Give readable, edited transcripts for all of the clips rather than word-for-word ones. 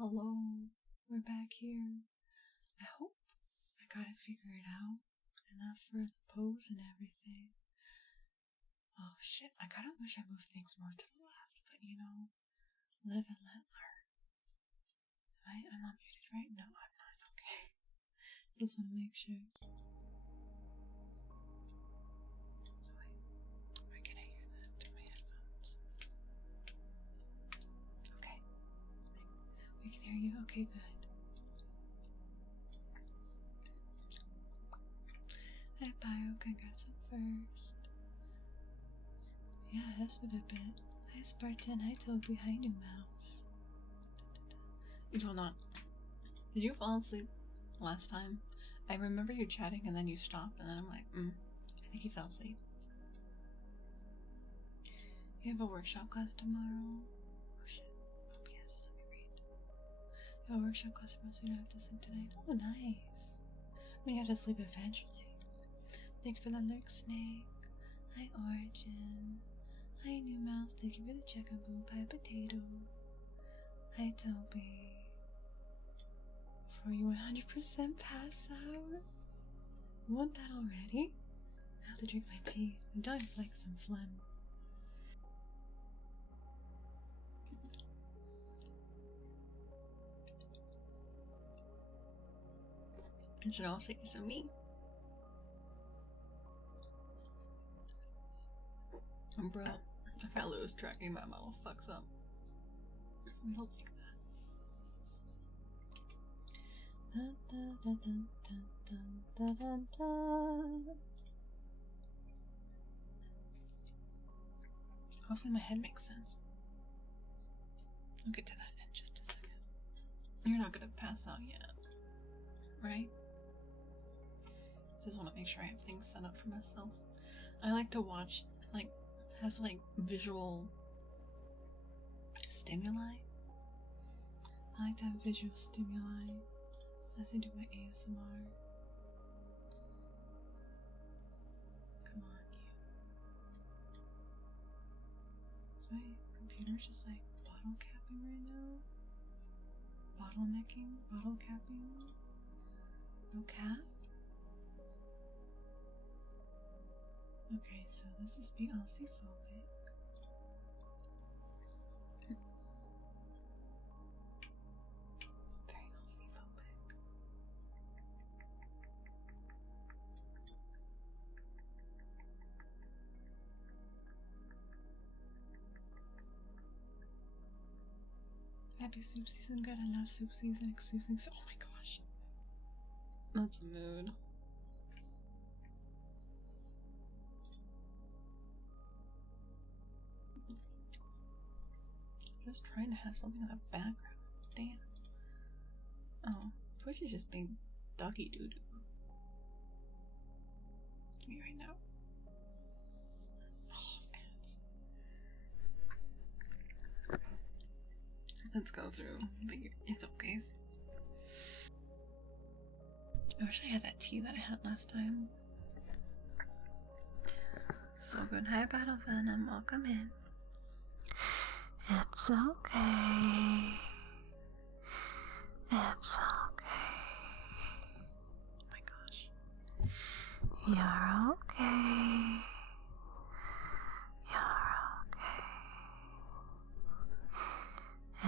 Hello, we're back here. I hope I got it figured out enough for the pose and everything. Oh shit, I kinda wish I moved things more to the left, but you know, live and let learn. I'm not muted, right? No, I'm not. Okay. Just want to make sure. Wait, can I hear that through my headphones? Okay. We can hear you? Okay, good. Hi, Bio. Congrats on first. Yeah, that's what a bit. Hi, Spartan. Hi, Toby. Hi, New Mouse. Hold on. Did you fall asleep last time? I remember you chatting and then you stopped, and then I'm like, I think you fell asleep. You have a workshop class tomorrow? Oh shit. Oh yes, let me read. You have a workshop class tomorrow, so you don't have to sleep tonight. Oh, nice. I mean, you have to sleep eventually. Thank you for the lurk, Snake. Hi, Origin. Hi, New Mouse. Thank you for the check-up. Hi, Potato. Hi, Toby. Before you 100% pass out? You want that already? I have to drink my tea. I'm dying for like some phlegm. It's an all face of me. Bro, if I lose tracking, my mouth fucks up. We don't like that. Dun, dun, dun, dun, dun, dun, dun, dun. Hopefully my head makes sense. I'll get to that in just a second. You're not gonna pass out yet, right? Just want to make sure I have things set up for myself. I like to watch, have visual stimuli. I like to have visual stimuli as I do my ASMR. Come on, you. Is my computer just like bottle capping right now? Bottlenecking? Bottle capping? No cap? Okay, so this is being Aussie-phobic. Very Aussie-phobic. Happy soup season, gotta love soup season, excuse me. Oh my gosh. That's a mood. Just trying to have something in the background. Damn. Oh, Twitch is just being doggy doo doo. Me right now. Oh, ads. Let's go through the it's okays. I wish I had that tea that I had last time. So good. Hi, Battle Venom. Welcome in. It's okay. It's okay. Oh my gosh. You're okay. You're okay.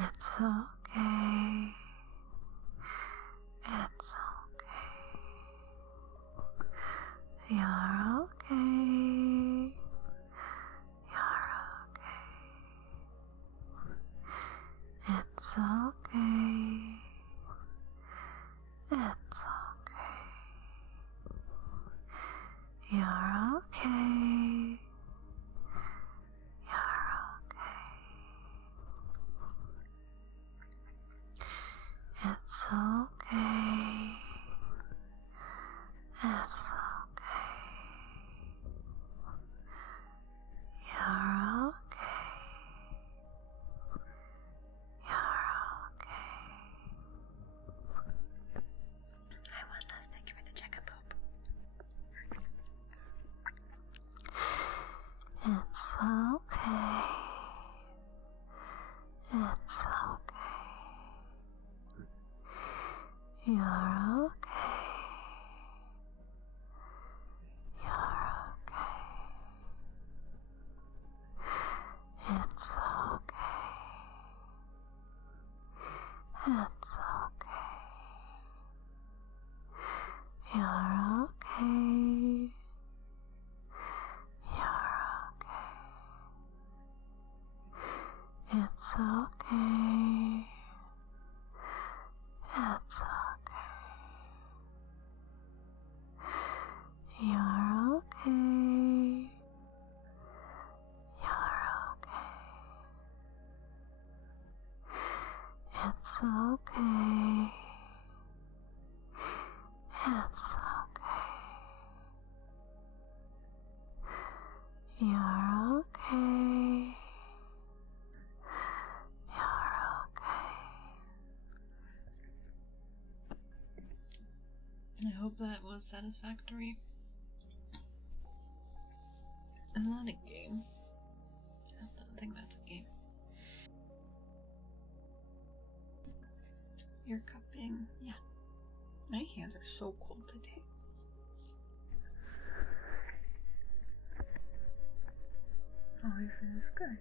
It's okay. It's okay. You're okay. You're okay. It's okay. It's okay. You're okay. You're okay. It's okay. It's okay. You're okay. You're okay. Hi, One Last. Thank you for the checkup, Pope. It's okay. You're okay. You're okay. It's okay. It's okay. You're okay. You're okay. It's okay. It's okay. You're okay. You're okay. I hope that was satisfactory. Isn't that a game? I don't think that's a game. You're cupping. Yeah. My hands are so cold today. Obviously, it's good.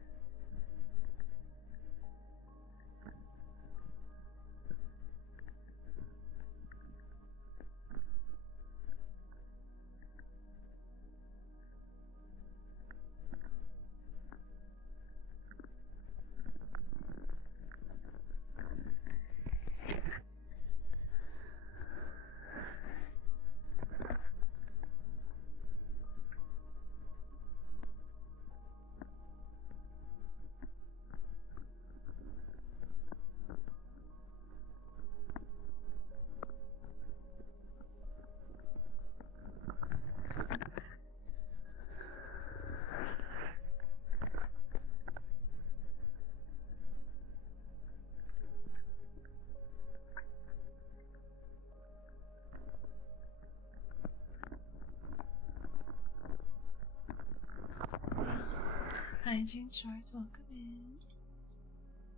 Hi, Jane Shorts, welcome in.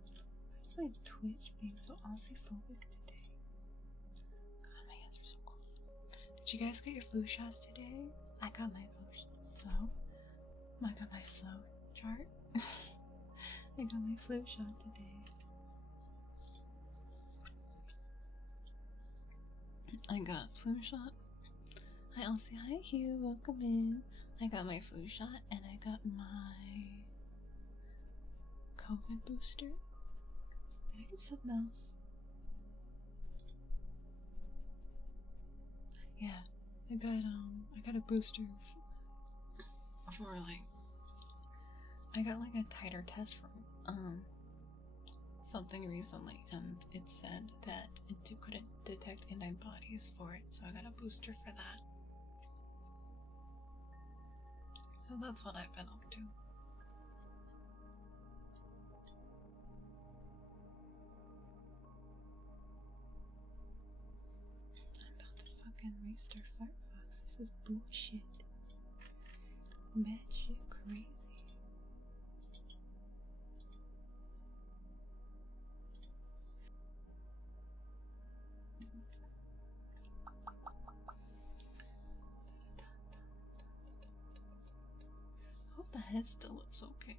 Why is my Twitch being so Aussie-phobic today? God, my hands are so cold. Did you guys get your flu shots today? I got my flu. I got my flow chart. I got my flu shot today. I got flu shot. Hi Elsie, hi Hugh, welcome in. I got my flu shot and I got my COVID booster. Did I get something else? Yeah, I got a booster for like, I got like a titer test from something recently, and it said that it couldn't detect antibodies for it, so I got a booster for that. So that's what I've been up to. I'm about to fucking restart Firefox. This is bullshit. Bad shit crazy. I hope the head still looks okay.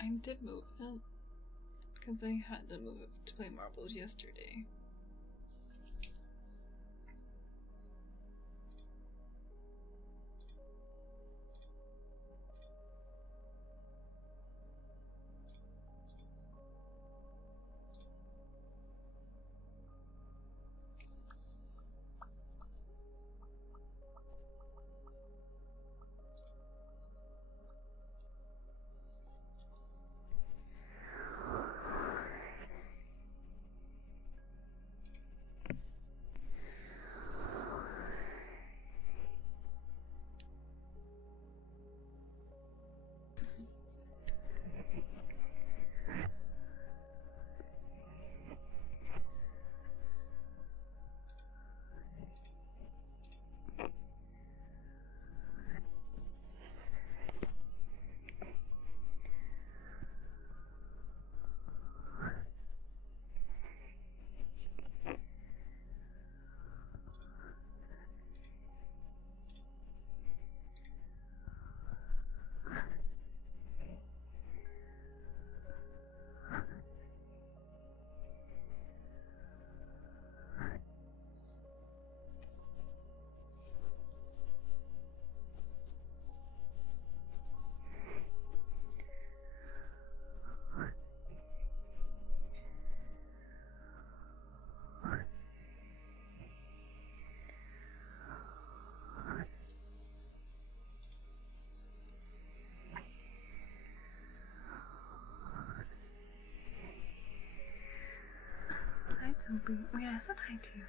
I did move it because I had to move it to play marbles yesterday. Boopy. Wait, I said hi to you.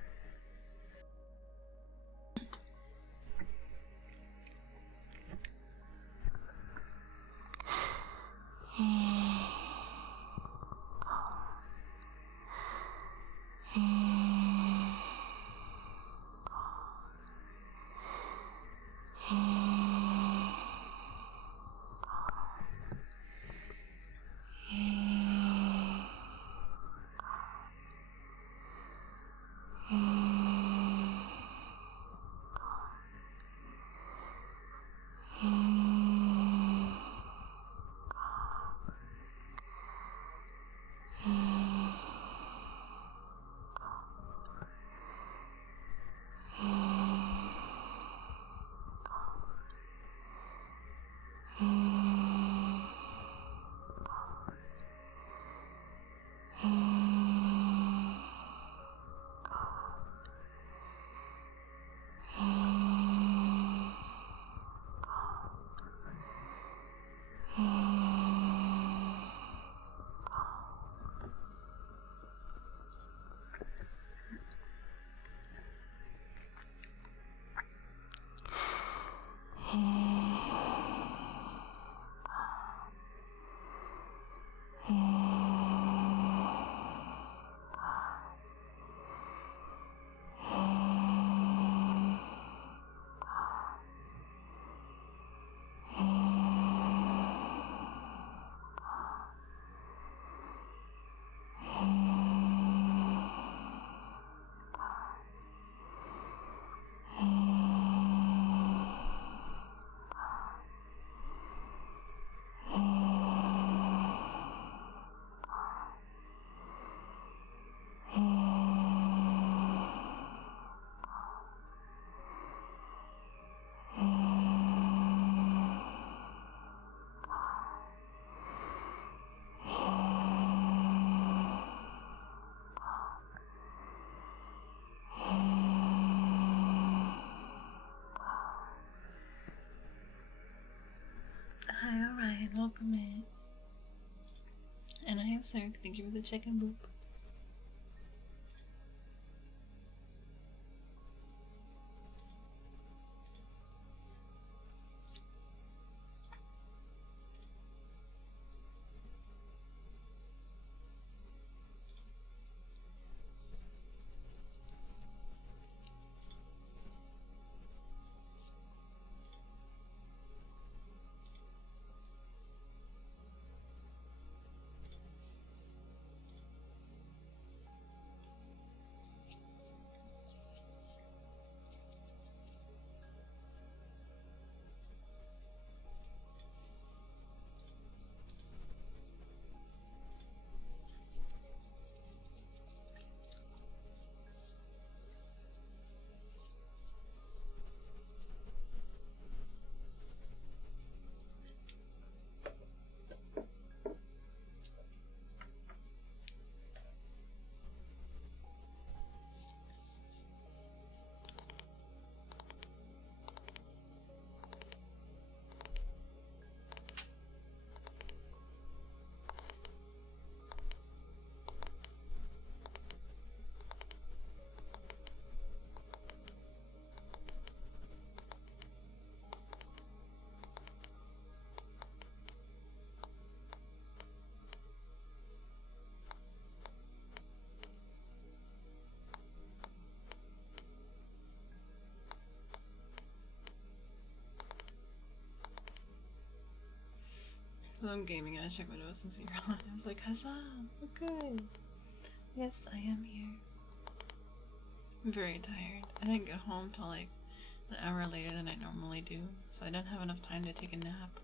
Hi, Orion, welcome in. And I am Cirque, thank you for the chicken boop. So I'm gaming and I checked my notes and see you're on. I was like, huzzah, okay. Yes, I am here. I'm very tired. I didn't get home till like an hour later than I normally do, so I didn't have enough time to take a nap.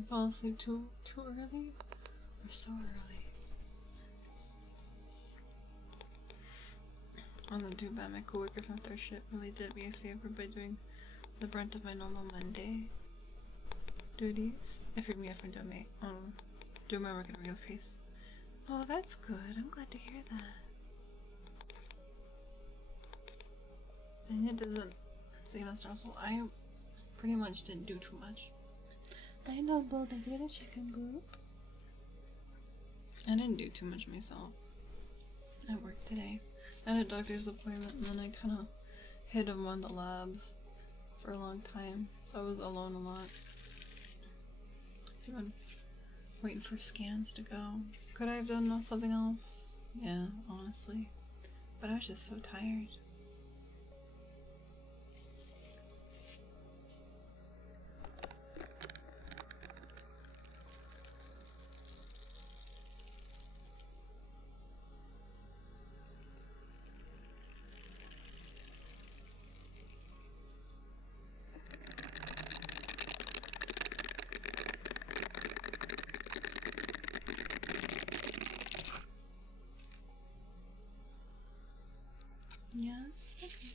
You fall asleep too early? Or so early? Wasn't too bad. My coworker from third shift really did me a favor by doing the brunt of my normal Monday duties. It freed me up from doing my work at a real pace. Oh, that's good. I'm glad to hear that. Then it doesn't seem as stressful. I pretty much didn't do too much. I know, Bo. Thank you for the chicken bloop. I didn't do too much myself at work today. I had a doctor's appointment and then I kind of hid in one of the labs for a long time, so I was alone a lot. Even waiting for scans to go. Could I have done something else? Yeah, honestly. But I was just so tired. Yes? Okay.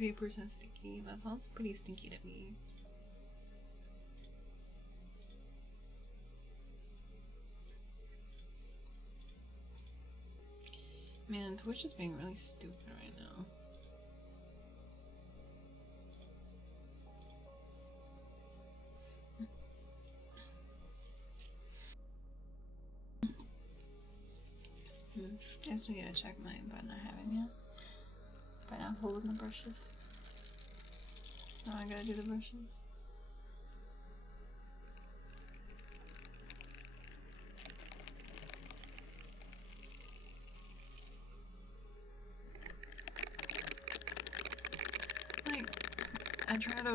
%, stinky. That sounds pretty stinky to me. Man, Twitch is being really stupid right now. I still gotta check mine, but not having yet. But not holding the brushes. So I gotta do the brushes. Like, I try to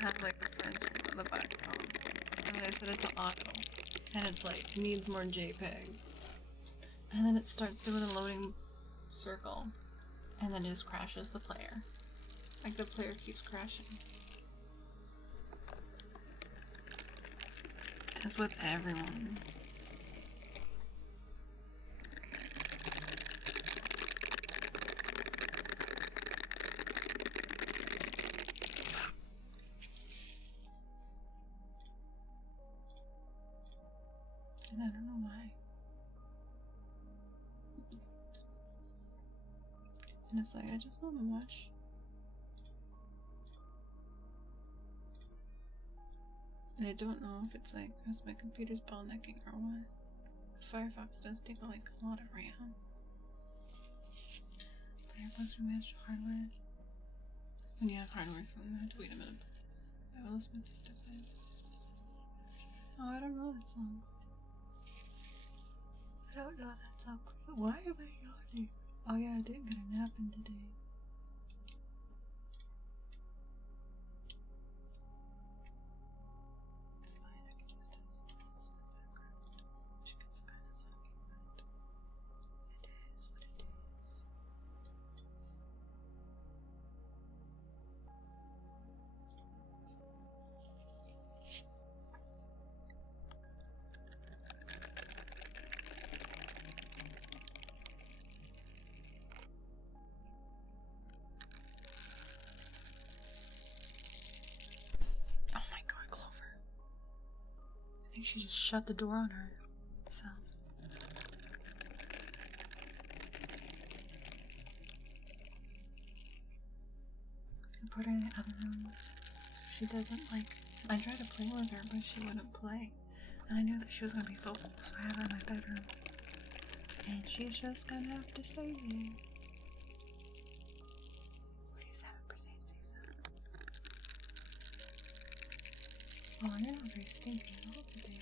have like the friends from the background. And then I set it to auto. And it's like, needs more JPEG. And then it starts doing a loading circle. And then it just crashes the player. Like the player keeps crashing. It's with everyone. And I don't know why. And it's like, I just want to watch. And I don't know if it's like, because my computer's bottlenecking or what. Firefox does take like a lot of RAM. Player bugs from managed hardware. When you have hardware, I have to wait a minute. I was meant to step in. Oh, I don't know that song. I don't know that song. Why am I yawning? Oh yeah, I didn't get a nap in today. It's fine, I can just have something else in the background. Chicken's kind of sucky, but it is what it is. think she just shut the door on herself. I put her in the other room so she doesn't like. I tried to play with her, but she wouldn't play. And I knew that she was gonna be vocal, so I had her in my bedroom. And she's just gonna have to stay there. 47% season. Oh, you're not very stinky at all today.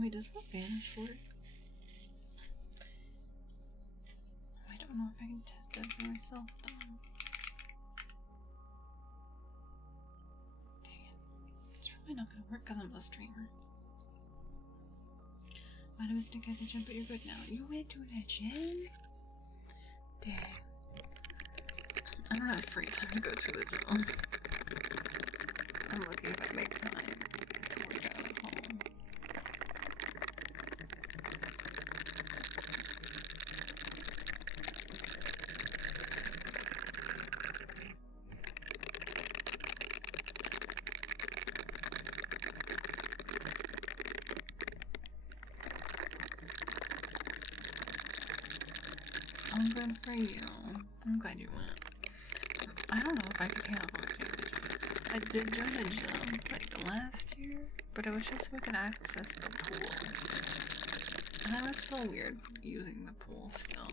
Wait, does the vanish work? I don't know if I can test that for myself though. Dang it. It's probably not gonna work because I'm a streamer. Might have a stink at the gym, but you're good now. You went to the gym? Dang. I don't have free time to go to the gym. I'm lucky if I make time to work out at home. I'm good for you. I'm glad you went. I don't know if I could handle going to the gym. I did join the gym like last year, but it was just so we could access the pool. And I always feel weird using the pool still.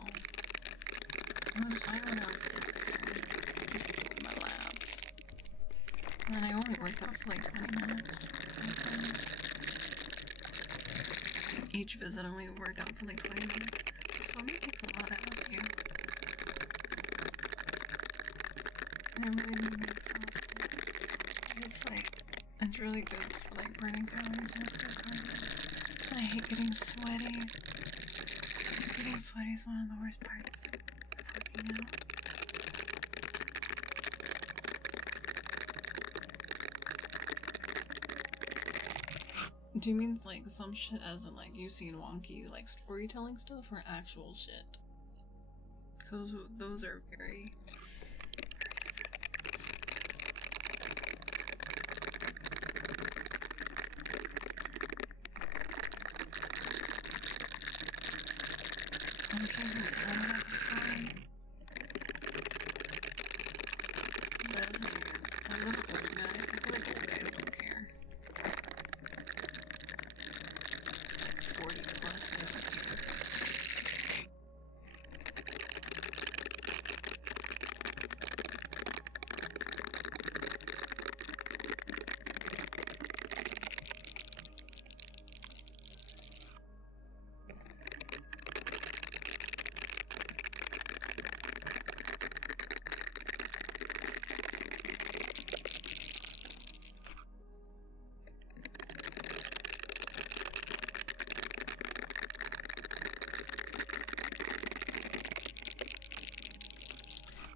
It was fine when I was in there, just doing my labs. And then I only worked out for like 20 minutes. Each visit I only worked out for like 20 minutes. Swimming takes a lot out of you. And it really made me exhausted. It's really good for like burning calories after cardio. And I hate getting sweaty. Getting sweaty is one of the worst parts of working out. Do you mean like some shit as in like you seen wonky like storytelling stuff or actual shit? Because those are very I'm trying to remember that story. That's weird. I love an old guy. I feel like old guys don't care. 40 plus, they don't care.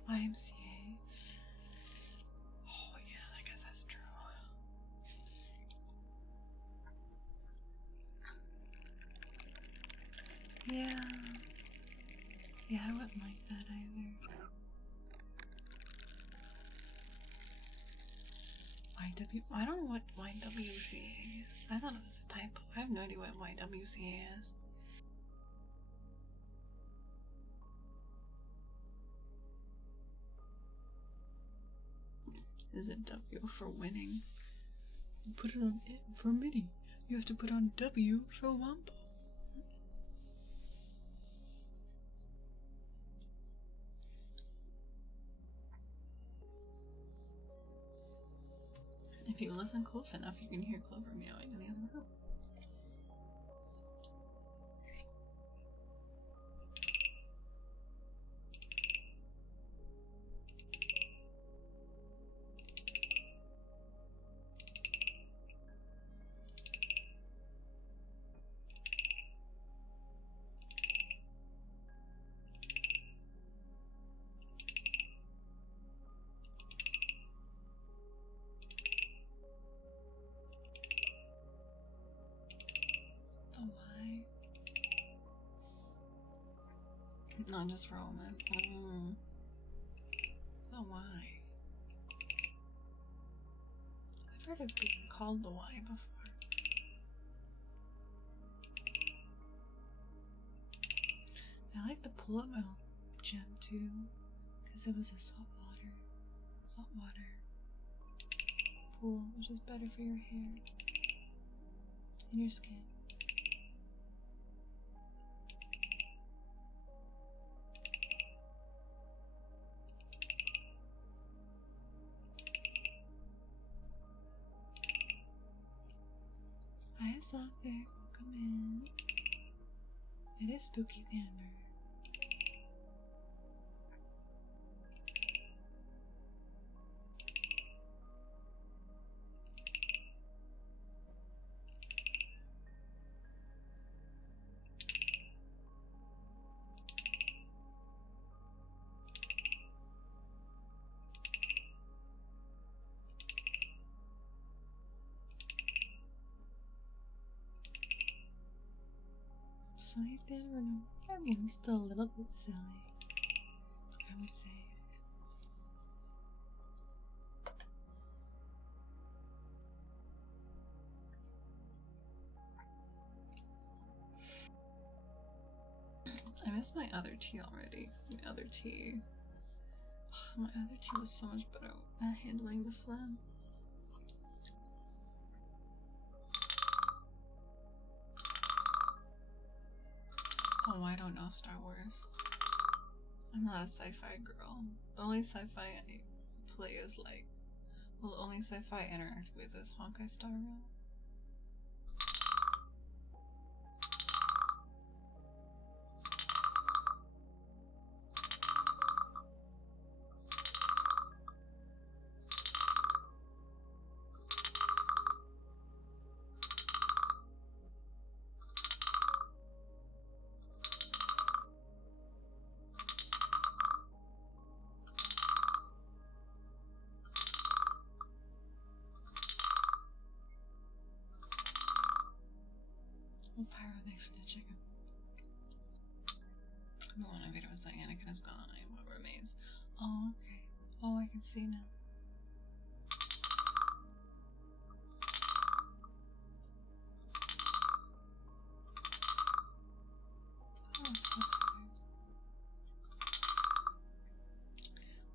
YMCA. Oh yeah, I guess that's true. Yeah. Yeah, I wouldn't like that either. YW. I don't know what YWCA is. I thought it was a typo. I have no idea what YWCA is. Is it W for winning? Put it on it for mini. You have to put on W for Wompo. If you listen close enough, you can hear Clover meowing in the other room. The why? Not just for Omen. The why? I've heard it being called the why before. I like to pull up my gem too, because it was a saltwater pool, which is better for your hair and your skin. Hi, Sophic. Welcome in. It is spooky Thamber. Silly Thamber? No. I mean, I'm still a little bit silly, I would say. I missed my other tea already, because my other tea was so much better at handling the phlegm. Oh, I don't know Star Wars. I'm not a sci-fi girl. The only sci-fi I play is like, well, the only sci-fi I interact with is Honkai Star Rail. Oh, Pyro, thanks for the chicken. The one I made was like Anakin is gone, I am what remains. Oh, okay. Oh, I can see now. Oh, I'm so tired.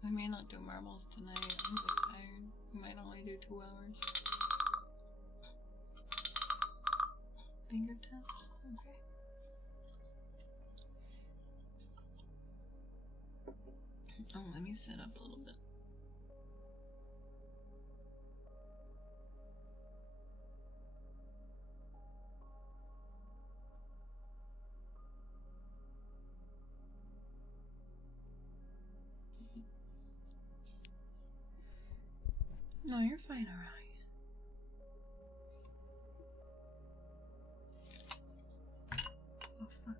We may not do marbles tonight. I'm so tired. We might only do 2 hours. Finger taps? Okay. Oh, let me sit up a little bit. No, you're fine, Orion. Oh, fuck.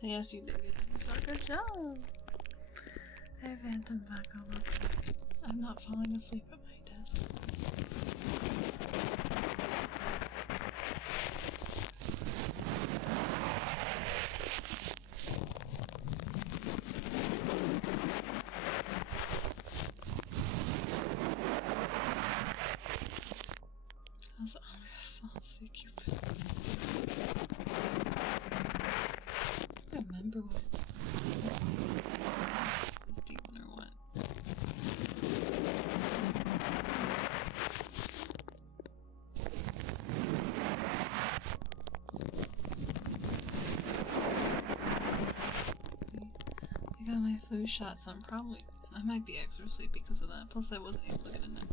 Yes, you did. Good job. I have Phantom back on. I'm not falling asleep at my desk. I'll see Cupid. I don't remember what was demon or what. I got my flu shot, so I might be extra sleep because of that. Plus, I wasn't able to get a nap.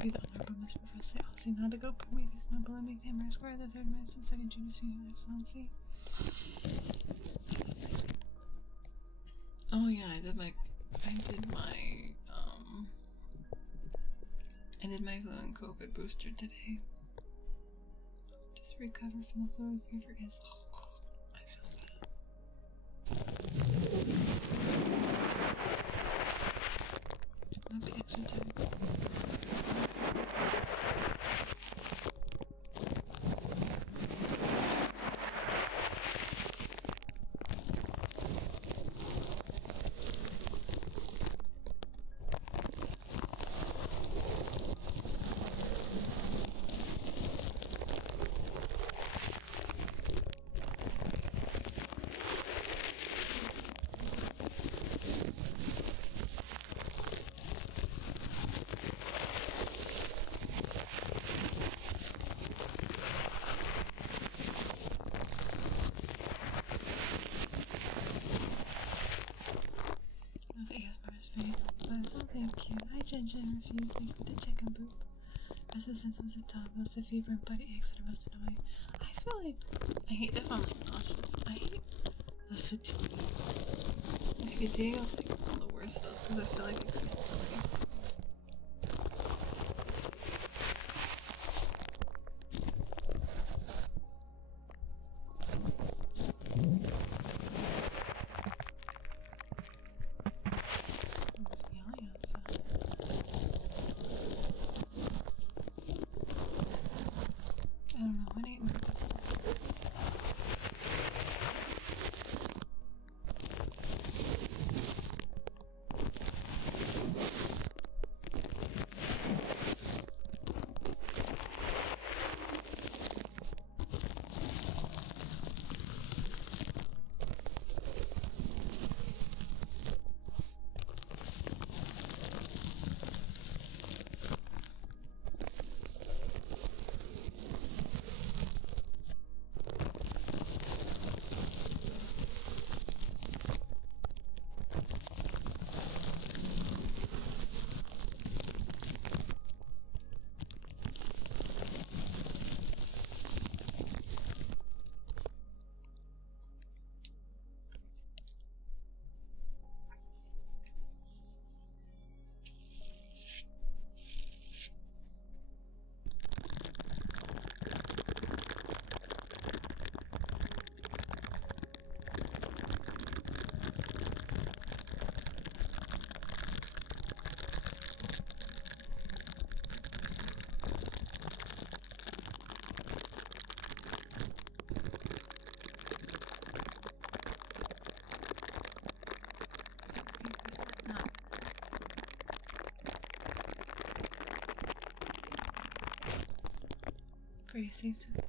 Be the honorable Miss Professor Elsie, not to go Prometheus, no Bologna, Camera Square, the third master, second junior senior excellency. Oh yeah, I did my flu and COVID booster today. Just recover from the flu and fever is. I feel bad. Might be extra tired. Thank you. Hi, Ginger. Refuse. Thank you for the chicken boop. Resistance was a top. Most of fever and body aches that are most annoying. I feel like I hate if I'm like nauseous. I hate the fatigue. The fatigue is like some of the worst stuff because I feel like it could be pretty safe to the day.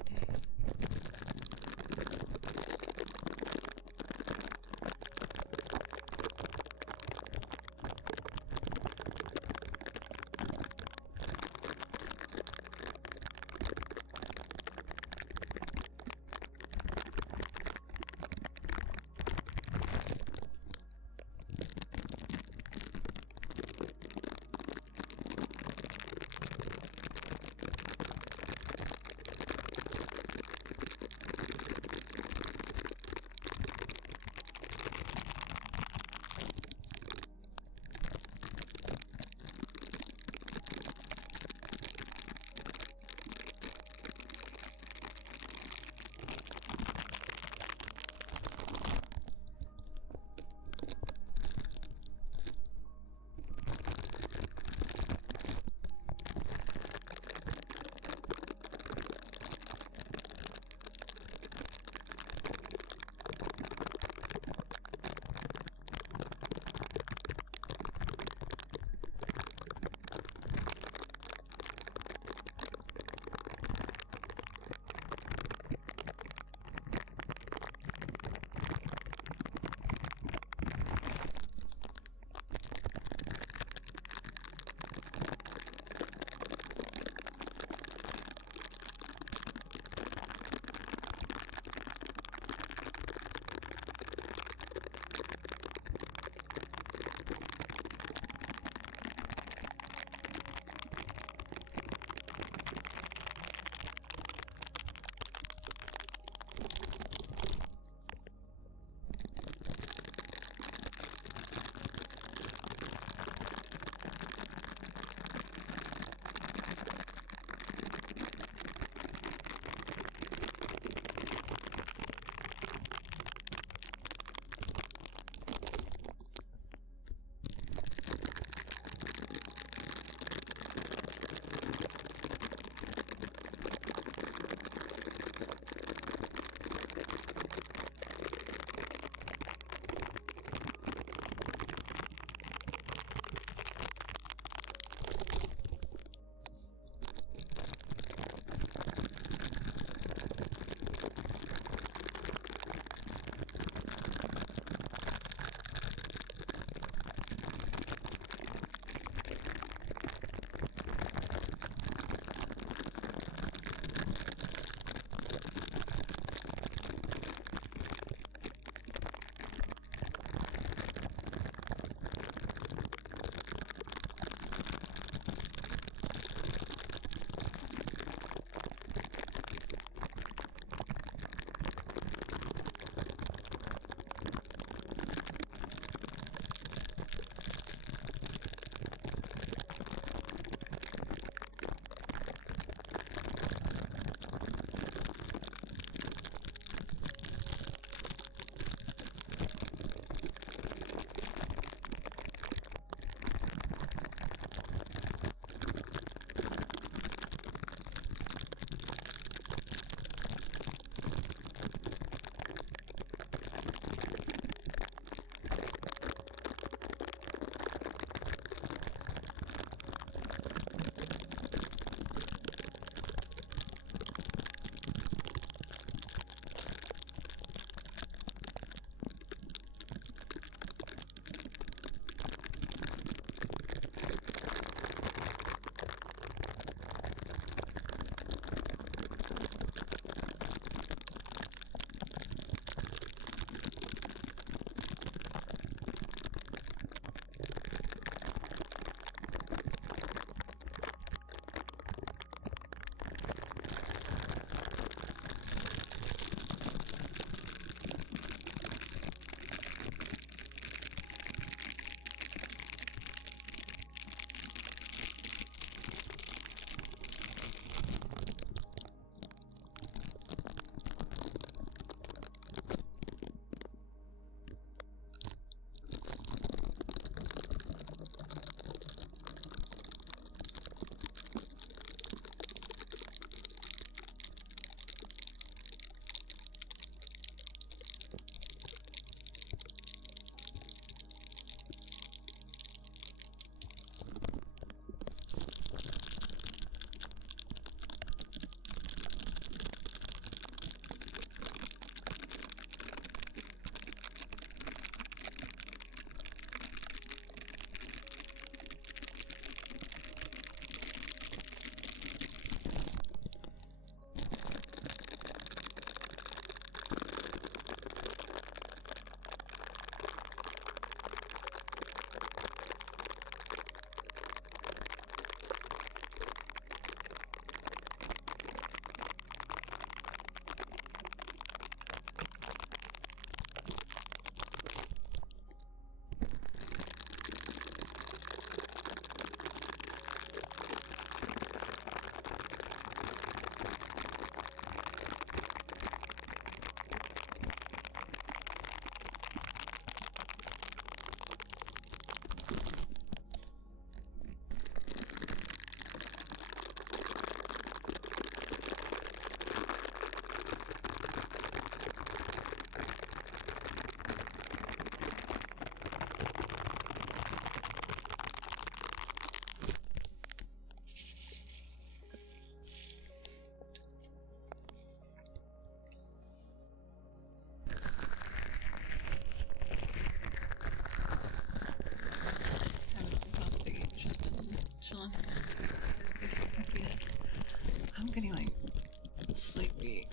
be.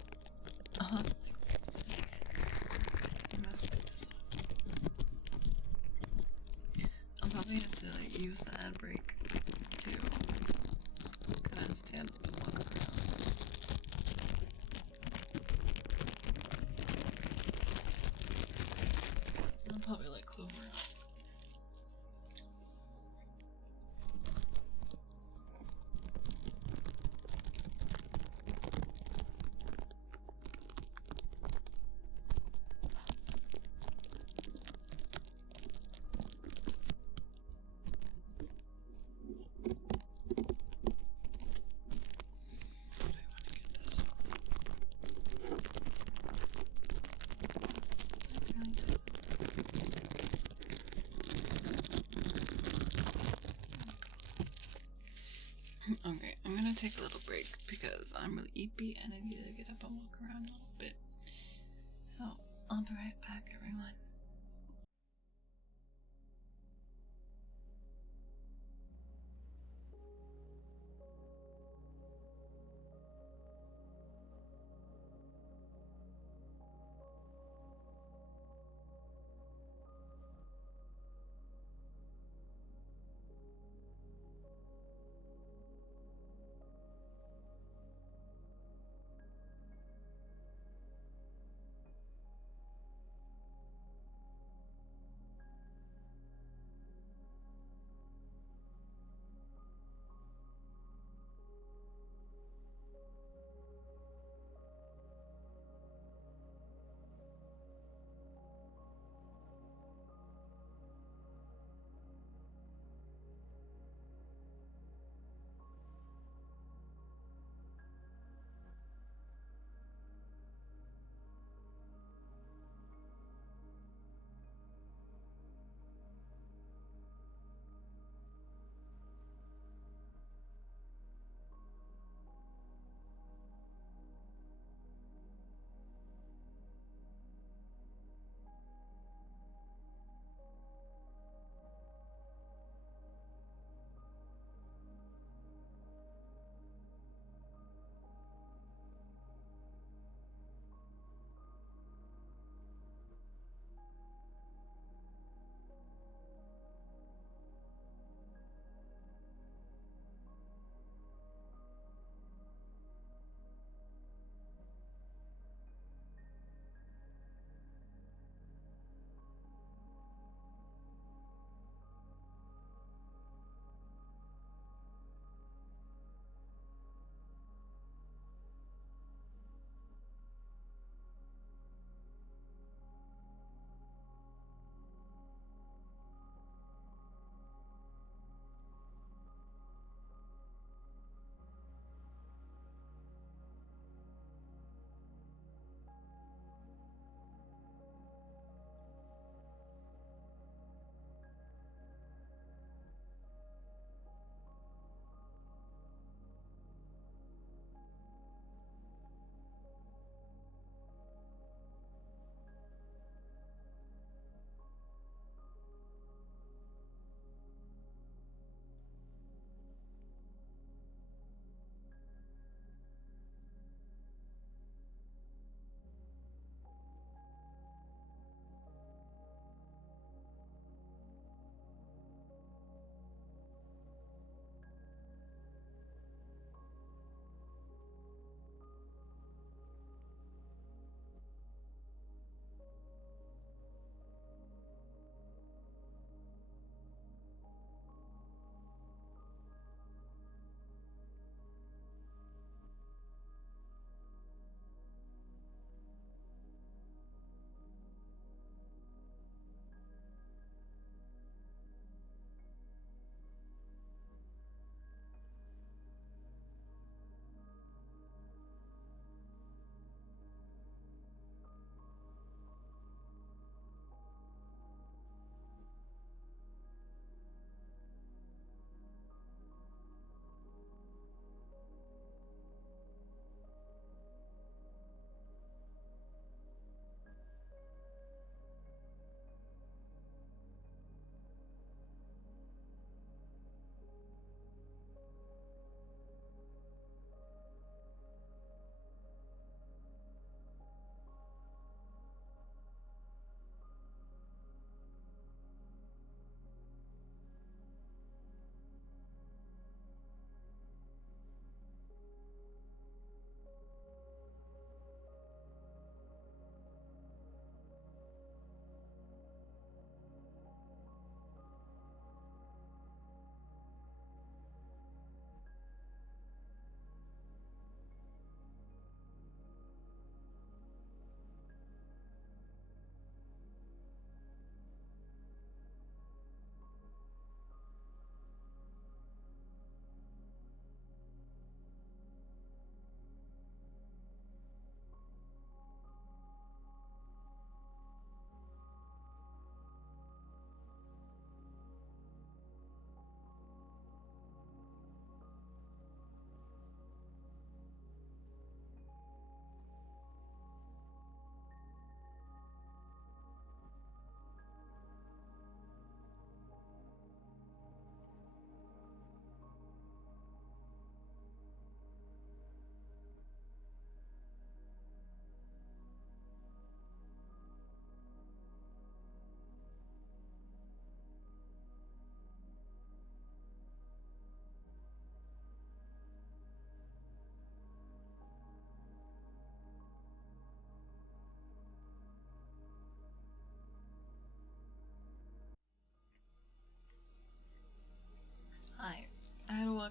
I'll have to, I must put this on. I'll probably have to like use the ad break to kind of stand up and walk around. I'll probably let Clover out. Okay, I'm gonna take a little break because I'm really eepy and I need to get up and walk around a little bit. So, I'll be right back, everyone.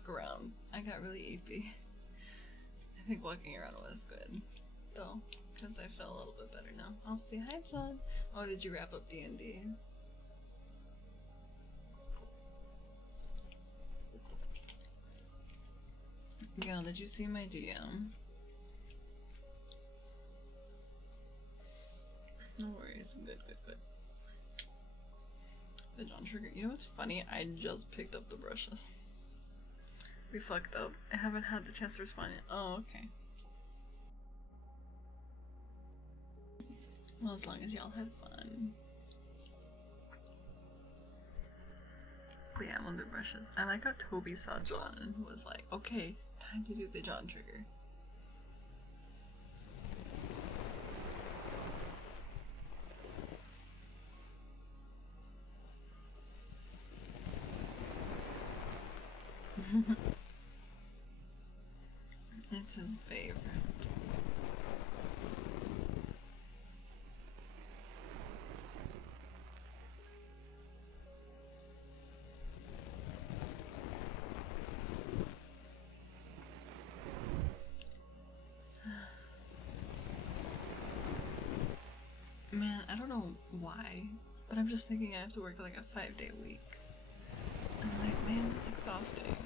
walk around. I got really AP. I think walking around was good, though, because I feel a little bit better now. I'll say hi, John. Oh, did you wrap up D&D? Yeah, did you see my DM? No worries. Good, good, good. The John trigger. You know what's funny? I just picked up the brushes. We fucked up. I haven't had the chance to respond yet. Oh, okay. Well, as long as y'all had fun. But yeah, I wonder brushes. I like how Toby saw John and was like, okay, time to do the John trigger. It's his favorite. Man, I don't know why, but I'm just thinking I have to work like a 5-day week. And I'm like, man, that's exhausting.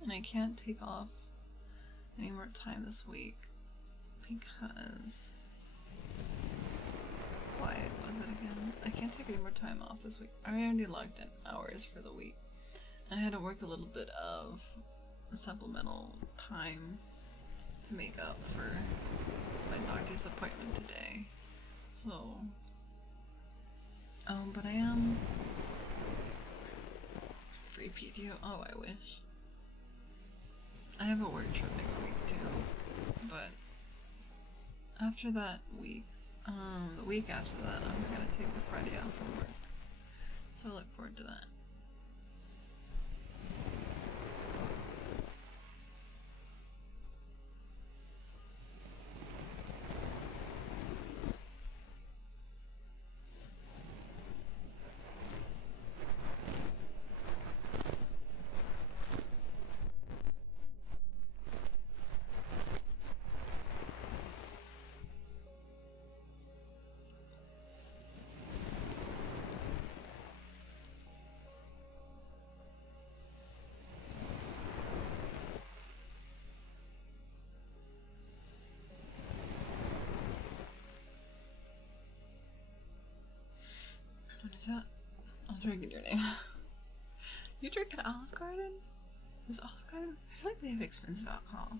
And I can't take off any more time this week because... Why was it again? I can't take any more time off this week. I already logged in hours for the week. And I had to work a little bit of supplemental time to make up for my doctor's appointment today. So... but I am free PTO. Oh, I wish. I have a work trip next week too, but after that week, the week after that, I'm gonna take the Friday off from work. So I look forward to that. What is that? I'm drinking your name. You drink at Olive Garden? Is Olive Garden? I feel like they have expensive alcohol.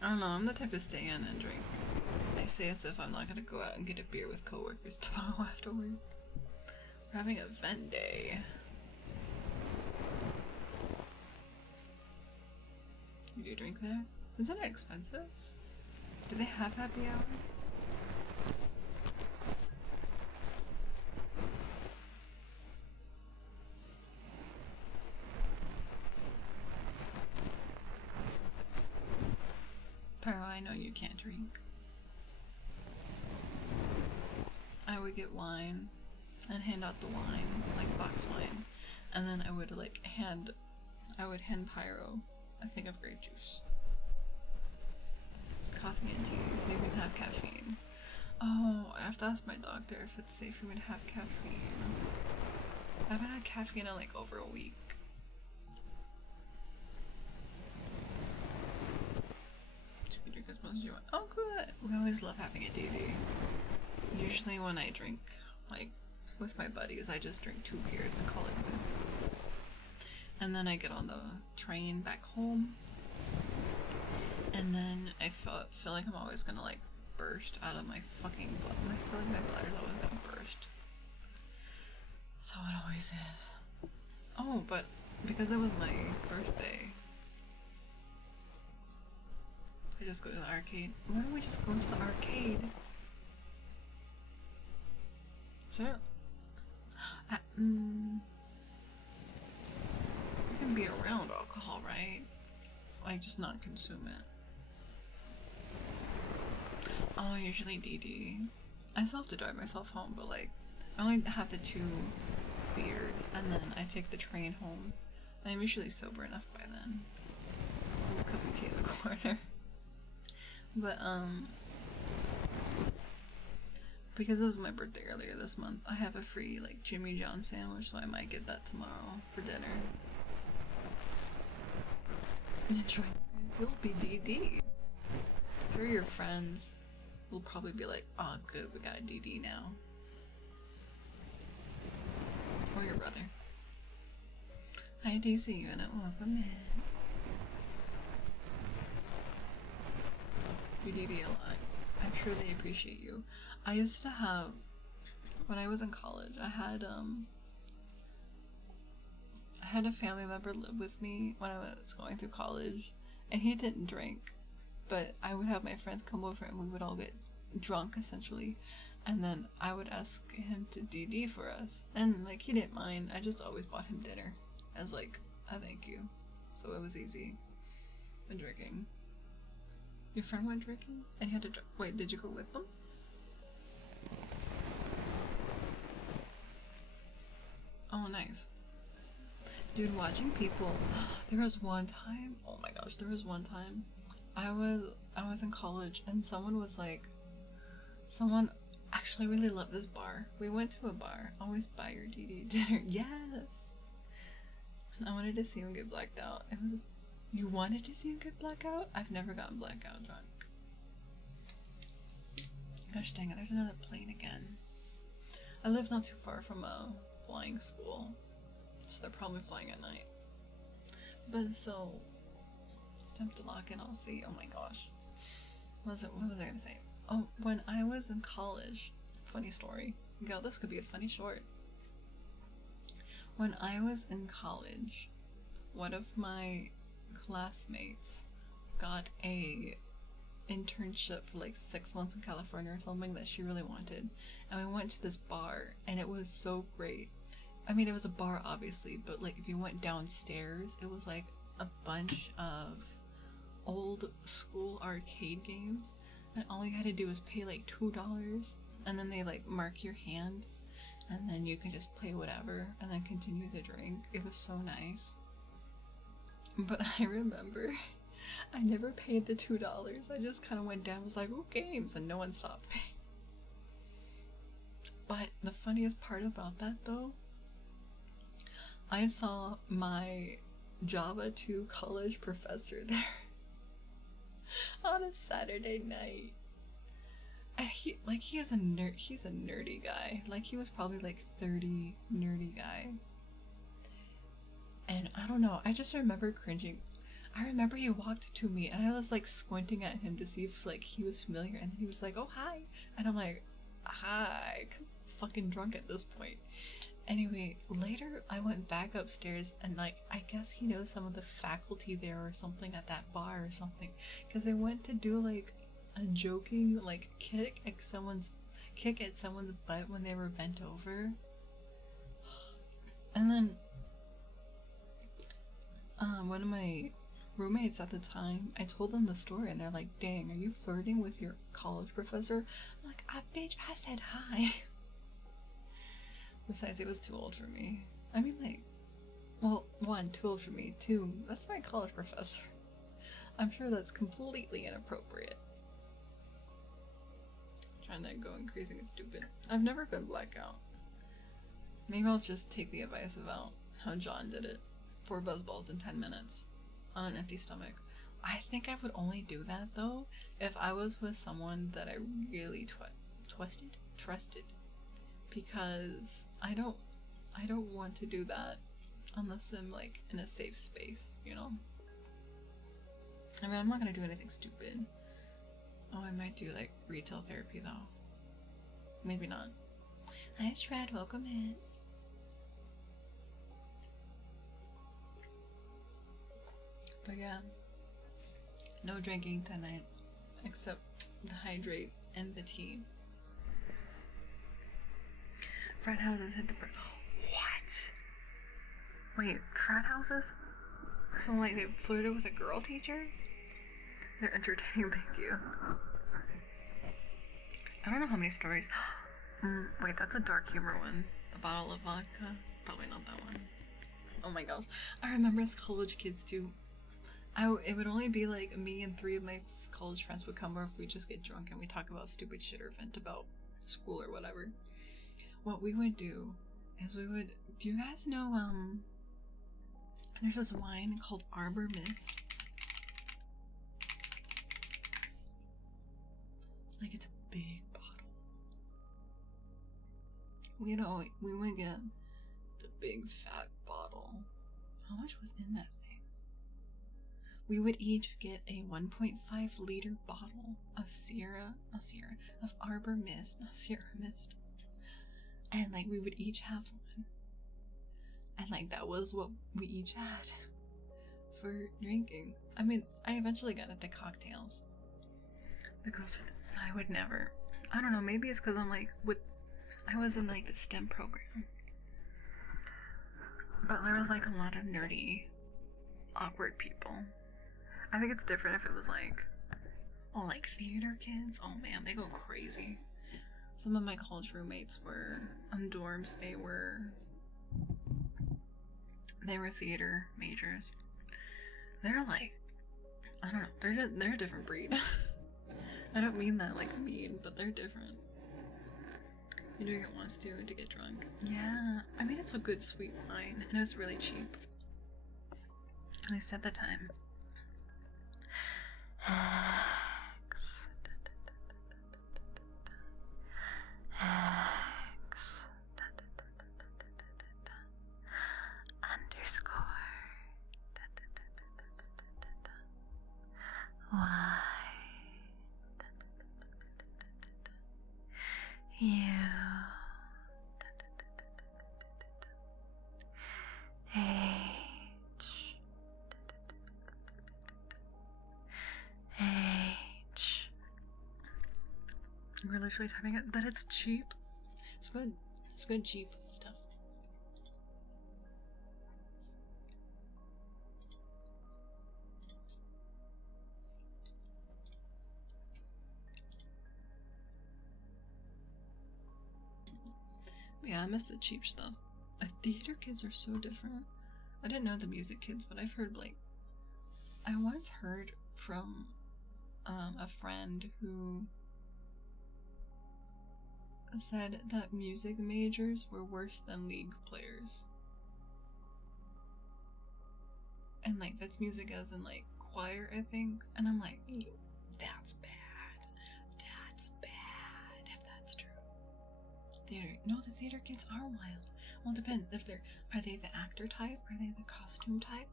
I don't know, I'm the type to stay in and drink. I say as if I'm not gonna go out and get a beer with coworkers tomorrow afterward. We're having a vent day. You do drink there? Isn't it expensive? Do they have happy hour? Pyro, I know you can't drink. I would get wine and hand out the wine, like box wine, and then I would hand Pyro a thing of grape juice. Coffee and tea, so you can have caffeine. Oh, I have to ask my doctor if it's safe for me to have caffeine. I haven't had caffeine in like over a week. Drink as much as you want. Oh, good. We always love having a DD. Usually when I drink, like, with my buddies, I just drink 2 beers and call it good. And then I get on the train back home. And then I feel like I'm always gonna, like, burst out of my fucking blood. I feel like my bladder's always gonna burst. That's how it always is. Oh, but because it was my birthday, I just go to the arcade. Why don't we just go to the arcade? Sure. You can be around alcohol, right? Like, just not consume it. Oh, usually DD. I still have to drive myself home, but like, I only have the 2 beard, and then I take the train home. I'm usually sober enough by then. A little cup of tea in the corner. But, because it was my birthday earlier this month, I have a free, like, Jimmy John sandwich, so I might get that tomorrow for dinner. And enjoy. You'll be DD. Sure, your friends will probably be like, oh, good, we got a DD now. Or your brother. Hi, DC Unit, welcome in. You DD a lot. I truly appreciate you. I used to have, when I was in college, I had a family member live with me when I was going through college, and he didn't drink, but I would have my friends come over and we would all get drunk essentially, and then I would ask him to DD for us, and like he didn't mind. I just always bought him dinner as like a thank you, so it was easy. And drinking. Your friend went drinking and he had to wait, did you go with them? Oh, nice. Dude, watching people, there was one time, oh my gosh, there was one time I was in college and someone was like, someone actually really loved this bar. We went to a bar, always buy your DD dinner. Yes. I wanted to see him get blacked out. It was, you wanted to see him get blackout? I've never gotten blackout drunk. Gosh dang it, there's another plane again. I live not too far from a flying school, so they're probably flying at night. But so, it's time to lock in, I'll see. Oh my gosh. What was I gonna say? Oh, when I was in college, funny story. Go, this could be a funny short. When I was in college, one of my classmates got a internship for like 6 months in California or something that she really wanted, and we went to this bar and it was so great. I mean, it was a bar obviously, but like if you went downstairs it was like a bunch of old school arcade games, and all you had to do was pay like $2, and then they like mark your hand, and then you can just play whatever and then continue to drink. It was so nice. But I remember I never paid the $2. I just kind of went down, was like, oh, games, and no one stopped me. But the funniest part about that though, I saw my Java 2 college professor there on a Saturday night. And he is a nerd. He's a nerdy guy. Like, he was probably like 30, nerdy guy. And I don't know, I just remember cringing. I remember he walked to me and I was like squinting at him to see if like he was familiar, and then he was like, oh, hi, and I'm like, hi, because I'm fucking drunk at this point. Anyway, later I went back upstairs and like I guess he knows some of the faculty there or something at that bar or something, because they went to do like a joking like kick at someone's butt when they were bent over. And then one of my roommates at the time, I told them the story and they're like, dang, are you flirting with your college professor? I'm like, bitch, I said hi. Besides, it was too old for me. I mean, like, well, one, too old for me. Two, that's my college professor. I'm sure that's completely inappropriate. I'm trying to go crazy and stupid. I've never been blackout. Maybe I'll just take the advice about how John did it. 4 buzzballs in 10 minutes on an empty stomach. I think I would only do that though if I was with someone that I really trusted, because I don't want to do that unless I'm like in a safe space, you know? I mean, I'm not gonna do anything stupid. Oh, I might do like retail therapy though. Maybe not. Hi Shred, welcome in. But yeah, no drinking tonight, except the hydrate and the tea. Frat houses hit the brick. What? Wait, frat houses? So like they flirted with a girl teacher? They're entertaining, thank you. I don't know how many stories. Wait, that's a dark humor one. The bottle of vodka. Probably not that one. Oh my gosh. I remember as college kids too. It would only be like me and 3 of my college friends would come over if we just get drunk and we talk about stupid shit or vent about school or whatever. What we would do is do you guys know, there's this wine called Arbor Mist. Like, it's a big bottle. We would get the big fat bottle. How much was in that thing? We would each get a 1.5 liter bottle of of Arbor Mist, not Sierra Mist. And like, we would each have one. And like, that was what we each had for drinking. I mean, I eventually got into cocktails. Because I would never. I don't know, maybe it's because I was in like the STEM program. But there was like a lot of nerdy, awkward people. I think it's different if it was like theater kids. Oh man, they go crazy. Some of my college roommates were on dorms. They were theater majors. They're like, I don't know. They're a different breed. I don't mean that like mean, but they're different. You're doing it once to get drunk. Yeah, I mean it's a good sweet wine, and it was really cheap. At least at the time. X. X. Underscore. Y. U. H. H. We're literally typing it that it's cheap. It's good. It's good cheap stuff. Yeah, I miss the cheap stuff. The theater kids are so different. I didn't know the music kids, but I've heard I once heard from a friend who said that music majors were worse than league players. And like, that's music as in like choir, I think. And I'm like, that's bad. That's bad if that's true. The theater kids are wild. Well, it depends. Are they the actor type? Are they the costume type?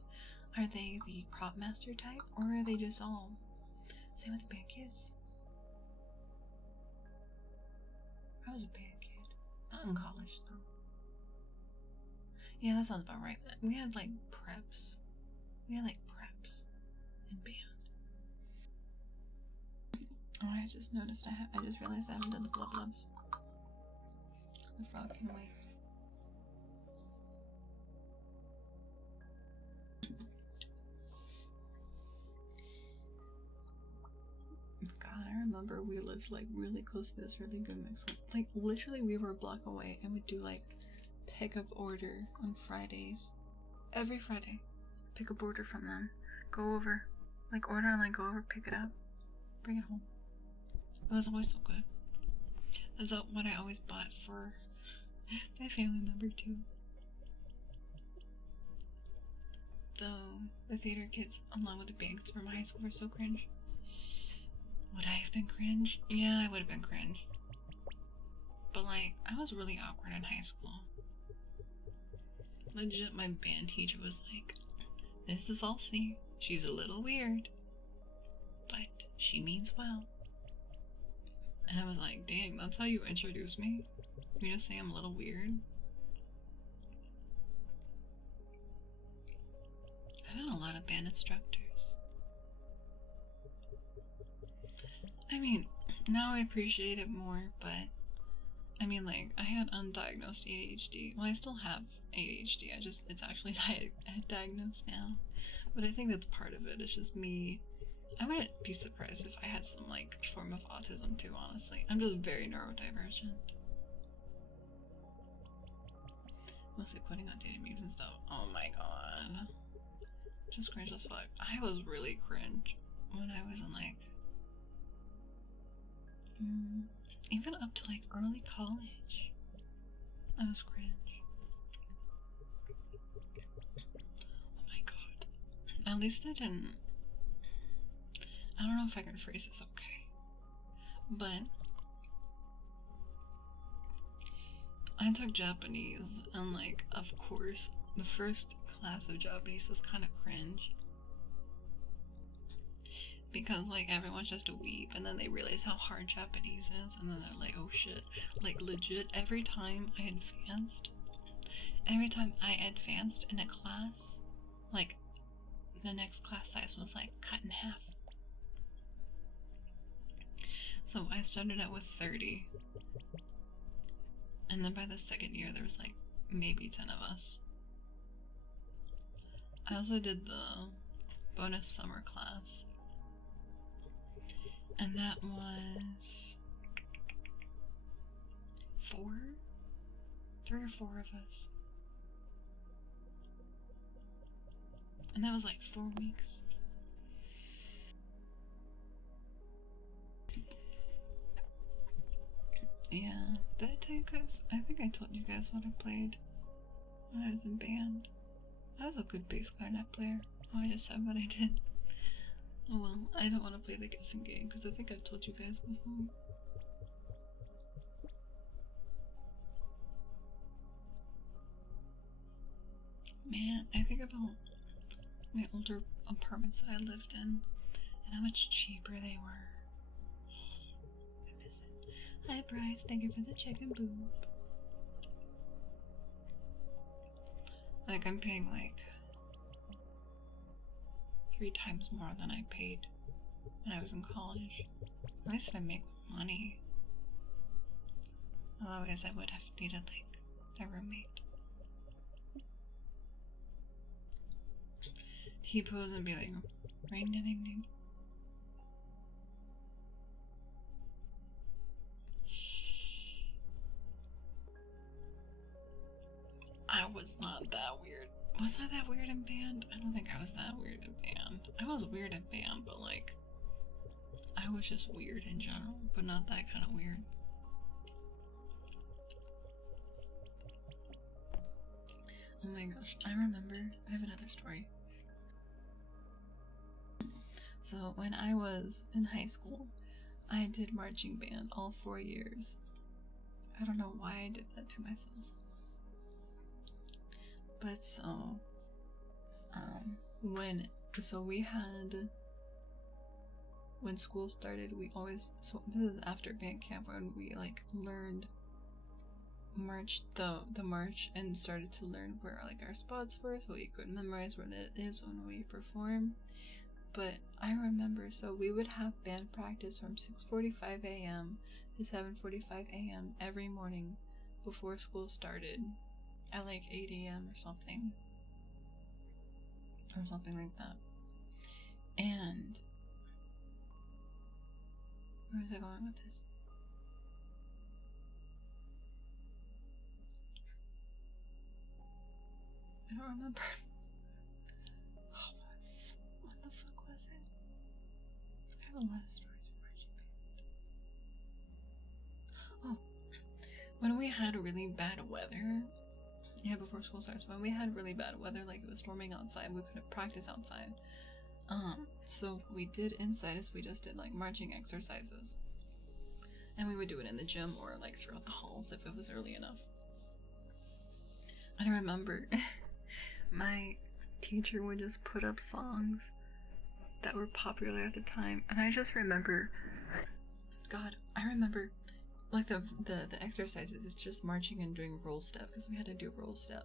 Are they the prop master type? Or are they just all? Same with the band kids. I was a band kid. Not in college, though. Yeah, that sounds about right. We had like preps. In band. Oh, I just noticed I just realized I haven't done the blubs. The frog can wait. God, I remember we lived like really close to this really good mix. Like literally we were a block away and we'd do like pickup order on Fridays. Every Friday. Pick up order from them. Go over. Like order and like go over, pick it up. Bring it home. It was always so good. That's what I always bought for my family member too. The theater kids, along with the band kids from high school, were so cringe. Would I have been cringe? Yeah, I would have been cringe. But like, I was really awkward in high school. Legit, my band teacher was like, Mrs. Alsey, she's a little weird, but she means well. And I was like, dang, that's how you introduce me? You just say I'm a little weird? I've had a lot of band instructors. I mean, now I appreciate it more, but I mean, like, I had undiagnosed ADHD. Well, I still have ADHD, it's actually diagnosed now. But I think that's part of it. It's just me. I wouldn't be surprised if I had some, like, form of autism too, honestly. I'm just very neurodivergent. Mostly quoting on dating memes and stuff. Oh my god. Just cringe as fuck. I was really cringe when I was in like even up to like early college. I was cringe. Oh my god. At least I didn't. I don't know if I can phrase this okay. But I took Japanese, and like, of course, the first class of Japanese is kind of cringe. Because like everyone's just a weeb, and then they realize how hard Japanese is, and then they're like, oh shit. Like legit, every time I advanced in a class, like the next class size was like cut in half. So I started out with 30. And then by the second year there was like maybe 10 of us. I also did the bonus summer class. And that was 3 or 4 of us. And that was like 4 weeks. Yeah, did I tell you guys? I think I told you guys what I played when I was in band. I was a good bass clarinet player. Oh, I just said what I did. Oh well, I don't want to play the guessing game because I think I've told you guys before. Man, I think about my older apartments that I lived in and how much cheaper they were. I miss it. Hi Bryce, thank you for the chicken boob. Like I'm paying like 3 times more than I paid when I was in college. At least I make money. Otherwise I would have needed like a roommate. T-pose and be like, ring ding ding ding. I was not that weird. Was I that weird in band? I don't think I was that weird in band. I was weird in band, but like, I was just weird in general, but not that kind of weird. Oh my gosh, I remember, I have another story. So when I was in high school, I did marching band all 4 years. I don't know why I did that to myself. But so, when school started, we always, so this is after band camp when we like learned the march and started to learn where like our spots were so we could memorize where it is when we perform. But I remember, so we would have band practice from 6:45 a.m. to 7:45 a.m. every morning before school started at like 8 a.m. or something like that. And where was I going with this? I don't remember. Oh, what the fuck was it? I have a lot of stories for marching band. Oh, when we had really bad weather, yeah, before school starts, when we had really bad weather, like it was storming outside, we couldn't practice outside. So we did inside is we just did like marching exercises. And we would do it in the gym or like throughout the halls if it was early enough. I remember my teacher would just put up songs that were popular at the time, and I just remember, God, I remember like the exercises, it's just marching and doing roll step because we had to do roll step,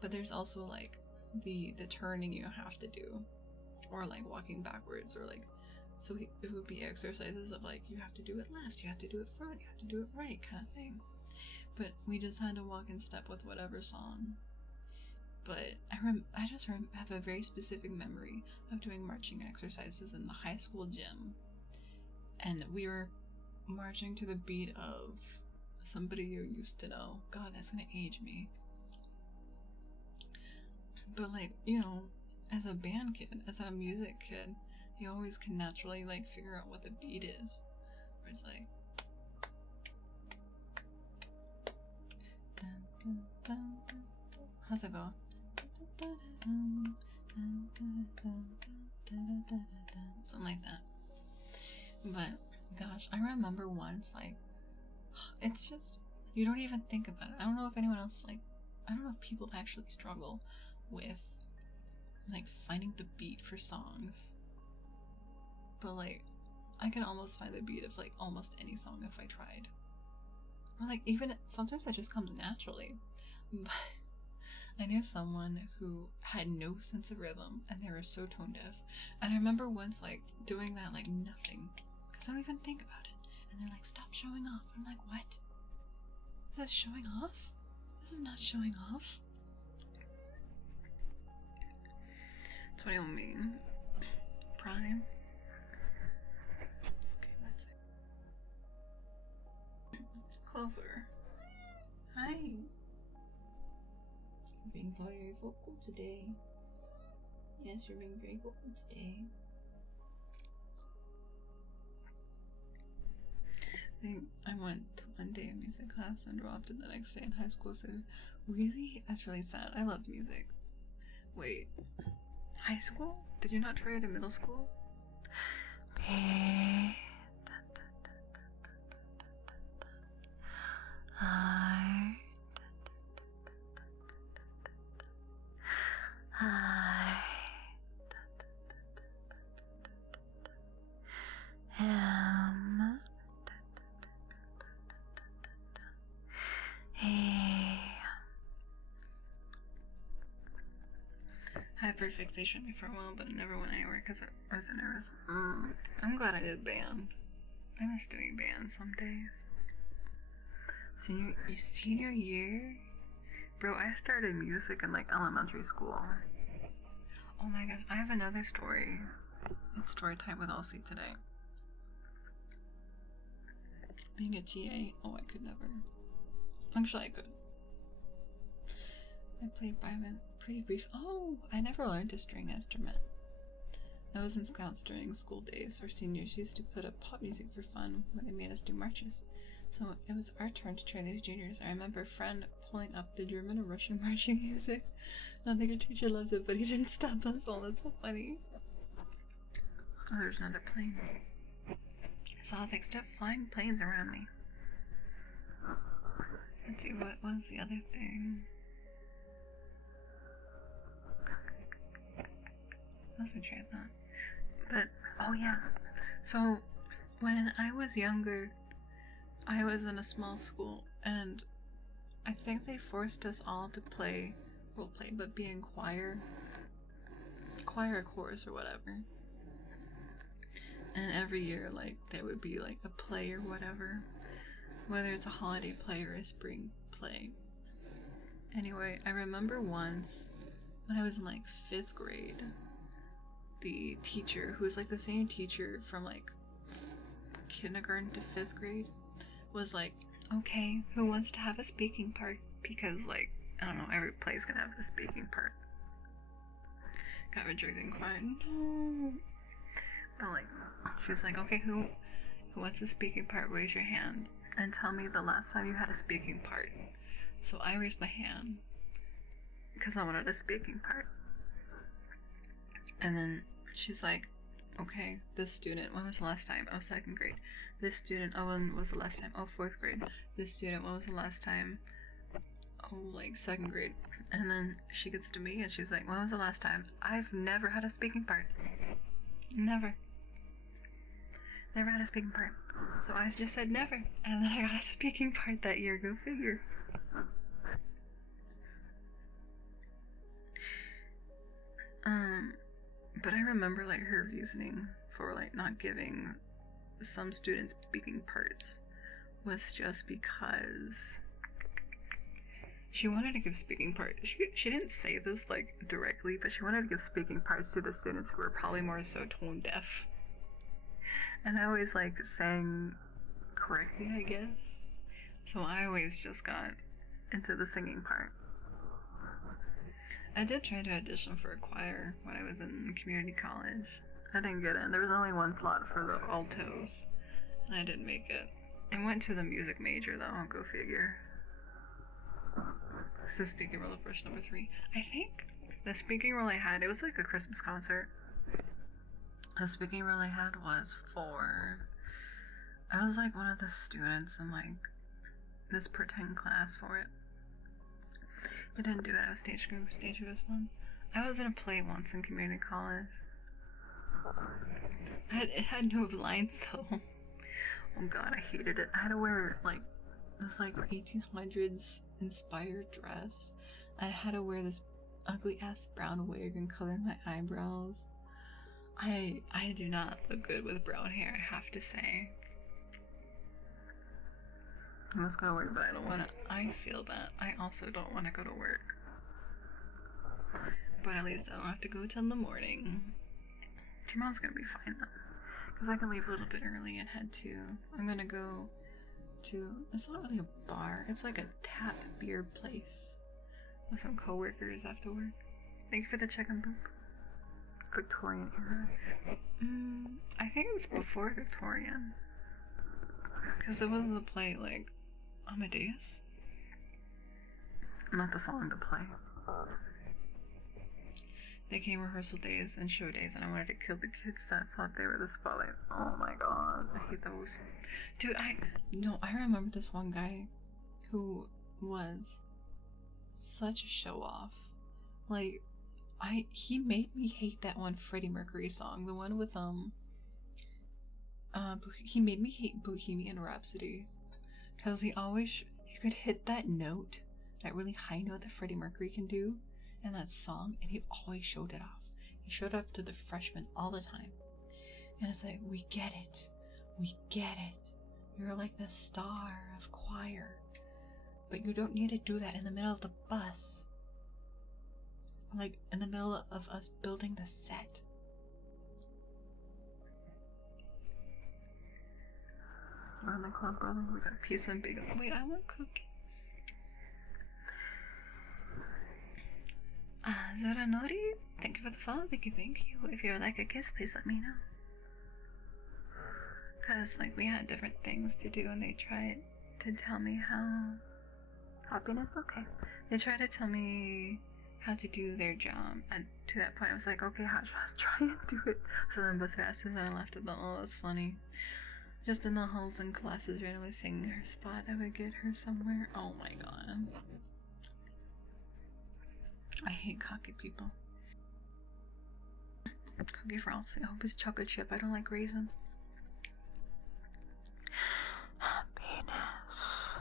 but there's also like the turning you have to do, or like walking backwards, or like, so it would be exercises of like you have to do it left, you have to do it front, you have to do it right kind of thing. But we just had to walk in step with whatever song. But I just have a very specific memory of doing marching exercises in the high school gym, and we were marching to the beat of somebody you used to know. God, that's gonna age me. But like, you know, as a band kid, as a music kid, you always can naturally like figure out what the beat is. Where it's like dun, dun, dun, dun, dun. How's it go? Something like that. But gosh, I remember once, like, it's just, you don't even think about it. I don't know if anyone else, like, I don't know if people actually struggle with like finding the beat for songs, but like I can almost find the beat of like almost any song if I tried, or like even sometimes it just comes naturally. But I knew someone who had no sense of rhythm and they were so tone deaf, and I remember once like doing that like nothing because I don't even think about it, and they're like, stop showing off. I'm like, what is this showing off? This is not showing off. That's what I mean. Prime. Okay, that's it. Clover. Hi. You're being very vocal today. Yes, you're being very vocal today. I think I went to one day of music class and dropped it the next day in high school, so really, that's really sad. I loved music. Wait. High school? Did you not try it in middle school? I am I had perfixation before a while, but it never went anywhere because I was nervous. I'm glad I did band. I miss doing band some days. Senior year? Bro, I started music in like elementary school. Oh my gosh, I have another story. It's story time with Elsie today. Being a TA, oh, I could never. Actually, I could. I played violin pretty brief. Oh, I never learned a string instrument. I was in scouts during school days. Our seniors used to put up pop music for fun when they made us do marches. So it was our turn to train the juniors. I remember a friend pulling up the German and Russian marching music. I think our teacher loves it, but he didn't stop us all. That's so funny. Oh, there's another plane. I saw fixed up flying planes around me. Let's see, what was the other thing? Let's try that. But, oh yeah. So, when I was younger, I was in a small school, and I think they forced us all to play, but be in choir chorus or whatever. And every year, like, there would be like a play or whatever, whether it's a holiday play or a spring play. Anyway, I remember once when I was in like 5th grade, the teacher, who was like the same teacher from like kindergarten to 5th grade, was like, okay, who wants to have a speaking part? Because like, I don't know, every play's gonna have a speaking part. Got rejected in choir. No. But like, she's like, okay, who wants a speaking part? Raise your hand and tell me the last time you had a speaking part. So I raised my hand because I wanted a speaking part. And then she's like, okay, this student, when was the last time? Oh, 2nd grade. This student, oh, when was the last time? Oh, 4th grade. This student, when was the last time? Oh, like 2nd grade. And then she gets to me and she's like, when was the last time? I've never had a speaking part. Never. Never had a speaking part. So I just said never. And then I got a speaking part that year. Go figure. But I remember like her reasoning for like not giving some students speaking parts was just because she wanted to give speaking parts. She didn't say this like directly, but she wanted to give speaking parts to the students who were probably more so tone deaf. And I always like sang correctly, I guess. So I always just got into the singing part. I did try to audition for a choir when I was in community college. I didn't get in. There was only one slot for the altos, and I didn't make it. I went to the music major though, go figure. So speaking role of brush number 3. I think the speaking role I had, it was like a Christmas concert. The speaking role I had was for, I was like one of the students in like this pretend class for it. I didn't do it. I was stage group. Stage group was fun. I was in a play once in community college. It had no lines though. Oh god, I hated it. I had to wear like this like 1800s inspired dress. I had to wear this ugly ass brown wig and color my eyebrows. I do not look good with brown hair, I have to say. I must go to work, but I don't want to. I feel that. I also don't want to go to work. But at least I don't have to go till the morning. Tomorrow's gonna be fine though. Because I can leave a little bit early and head to. I'm gonna go to. It's not really a bar, it's like a tap beer place with some co-workers after work. Thank you for the chicken book. Victorian era. I think it was before Victorian. Because it was the play like Amadeus. Not the song, the play. They came rehearsal days and show days, and I wanted to kill the kids that thought they were the spotlight. Oh my god, I hate those. Dude, I remember this one guy who was such a show off. Like, he made me hate that one Freddie Mercury song, the one with he made me hate Bohemian Rhapsody, because he could hit that note, that really high note that Freddie Mercury can do in that song, and he always showed it off. He showed up to the freshmen all the time, and it's like, we get it, you're like the star of choir, but you don't need to do that in the middle of the bus, like in the middle of us building the set. We're in the club, brother. We got pizza and bagel. Wait, I want cookies. Zora Nori, thank you for the follow. Thank you. If you would like a kiss, please let me know. Because, like, we had different things to do, and they tried to tell me how. Happiness? Okay. They tried to tell me how to do their job, and to that point, I was like, okay, let's try and do it. So then bus passes, and I laughed at them. Oh, that's funny. Just in the halls and classes, randomly singing her spot that would get her somewhere. Oh my god. I hate cocky people. Cookie Frost. I hope it's chocolate chip. I don't like raisins. Happiness.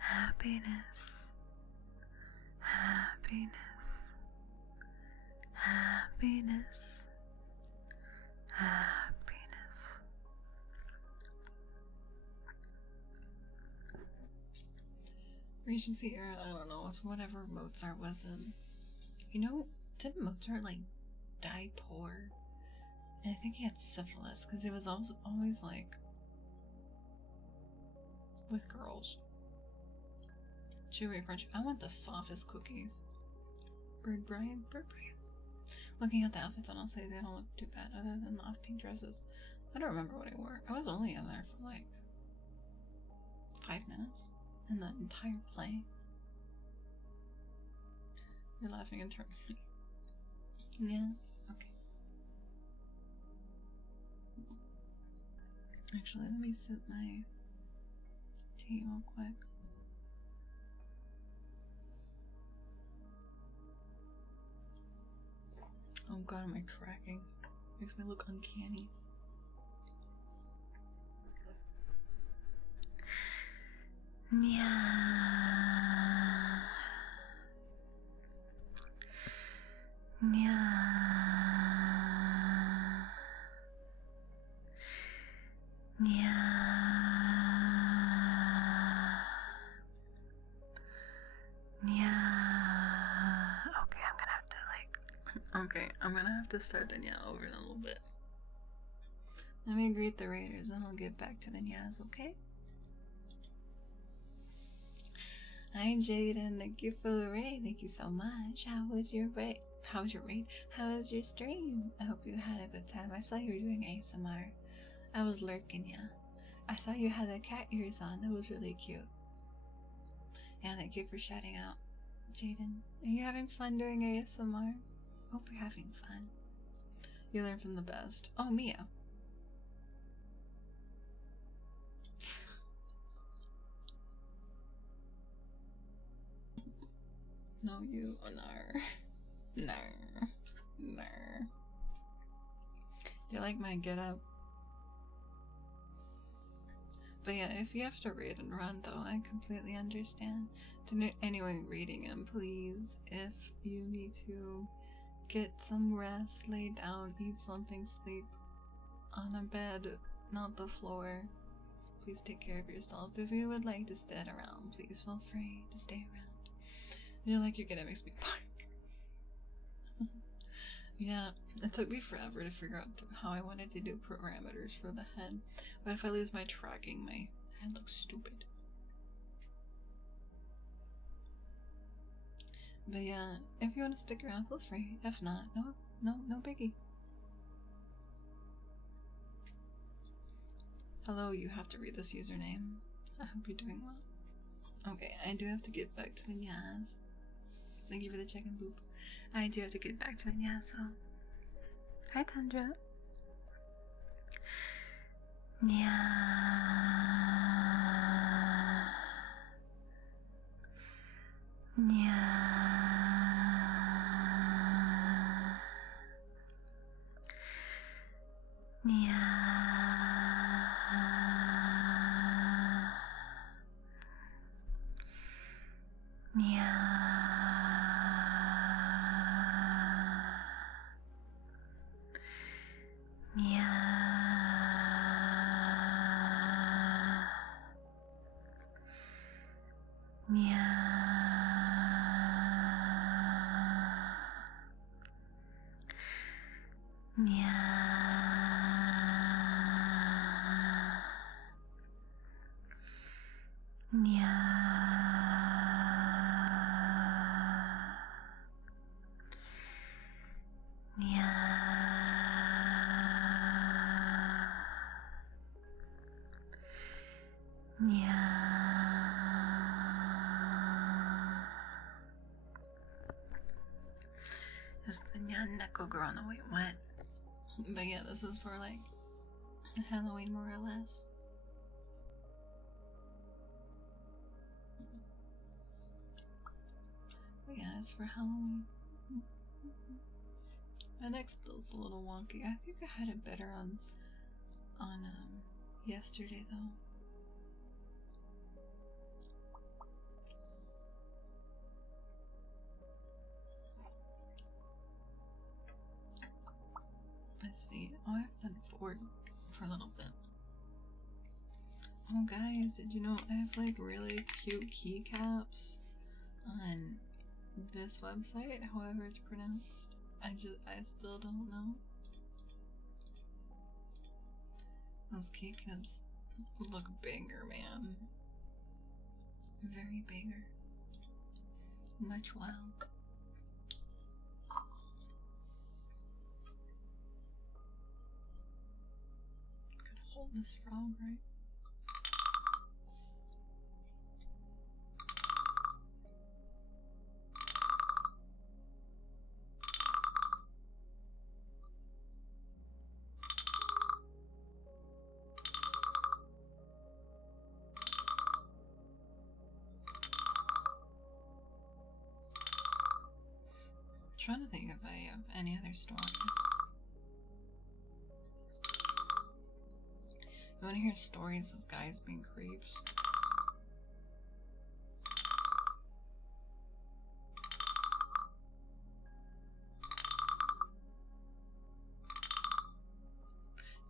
Happiness. Happiness. Happiness. Happiness. Regency era, I don't know, it's whatever Mozart was in. You know, didn't Mozart, like, die poor? And I think he had syphilis, because he was always, like, with girls. Chewy crunch. I want the softest cookies. Bird Brian. Looking at the outfits, and I'll say they don't look too bad, other than the off-pink dresses. I don't remember what I wore. I was only in there for, like, 5 minutes in the entire play. You're laughing internally. Yes, okay. Actually, let me sip my tea real quick. Oh god, am I tracking? Makes me look uncanny. Nya. Nya. Nya. Nya. Okay, I'm gonna have to Okay, I'm gonna have to start the nya over in a little bit. Let me greet the raiders and I'll get back to the nyas, okay? Hi Jaden, thank you for the raid. Thank you so much. How was your raid? How was your raid? How was your stream? I hope you had a good time. I saw you were doing ASMR. I was lurking, yeah. I saw you had the cat ears on. That was really cute. Yeah, thank you for shouting out, Jaden. Are you having fun doing ASMR? Hope you're having fun. You learn from the best. Oh, Mia. No, you. Oh, no. No. No. Do you like my get up? But yeah, if you have to raid and run, though, I completely understand. To anyone reading him, please, if you need to get some rest, lay down, eat something, sleep on a bed, not the floor. Please take care of yourself. If you would like to stay around, please feel free to stay around. I feel like you're gonna make me bark. Yeah, it took me forever to figure out how I wanted to do parameters for the head. But if I lose my tracking, my head looks stupid. But yeah, if you want to stick around, feel free. If not, no biggie. Hello, you have to read this username. I hope you're doing well. Okay, I do have to get back to the nyas. Thank you for the chicken boop. I do have to get back to the nyas, so. Hi, Tundra. Nya. Nya. Nya. Nya. Nya. Nya. Nya. Nya. Nya. Nya. Is the nyan neko girl? No, wait, what? But yeah, this is for like Halloween, more or less. But yeah, it's for Halloween. My neck still's a little wonky. I think I had it better on yesterday though. Let's see. Oh, I've done forward for a little bit. Oh guys, did you know I have like really cute keycaps on this website, however it's pronounced? I still don't know. Those keycaps look bigger, man. Very bigger. Much wow. Could hold this frog, right? trying to think if I have any other stories. You want to hear stories of guys being creeps?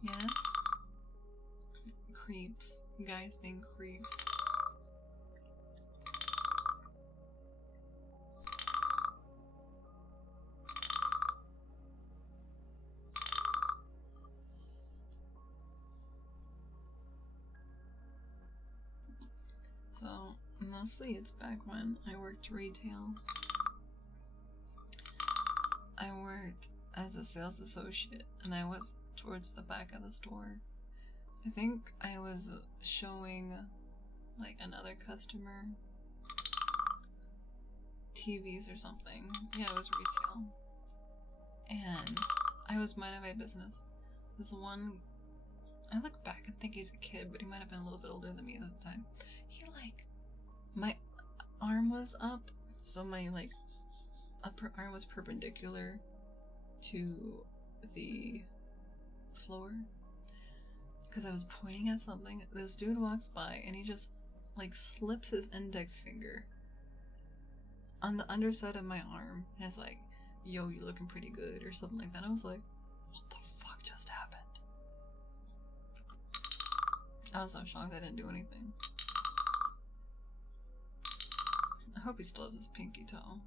Yes? Creeps. Guys being creeps. So, mostly it's back when I worked retail. I worked as a sales associate and I was towards the back of the store. I think I was showing like another customer TVs or something. Yeah, it was retail. And I was minding my business. This one, I look back and think he's a kid, but he might have been a little bit older than me at the time. He like, my arm was up, so my like upper arm was perpendicular to the floor because I was pointing at something. This dude walks by and he just like slips his index finger on the underside of my arm and is like, yo, you looking pretty good or something like that. I was like, what the fuck just happened? I was so shocked I didn't do anything. I hope he still has his pinky toe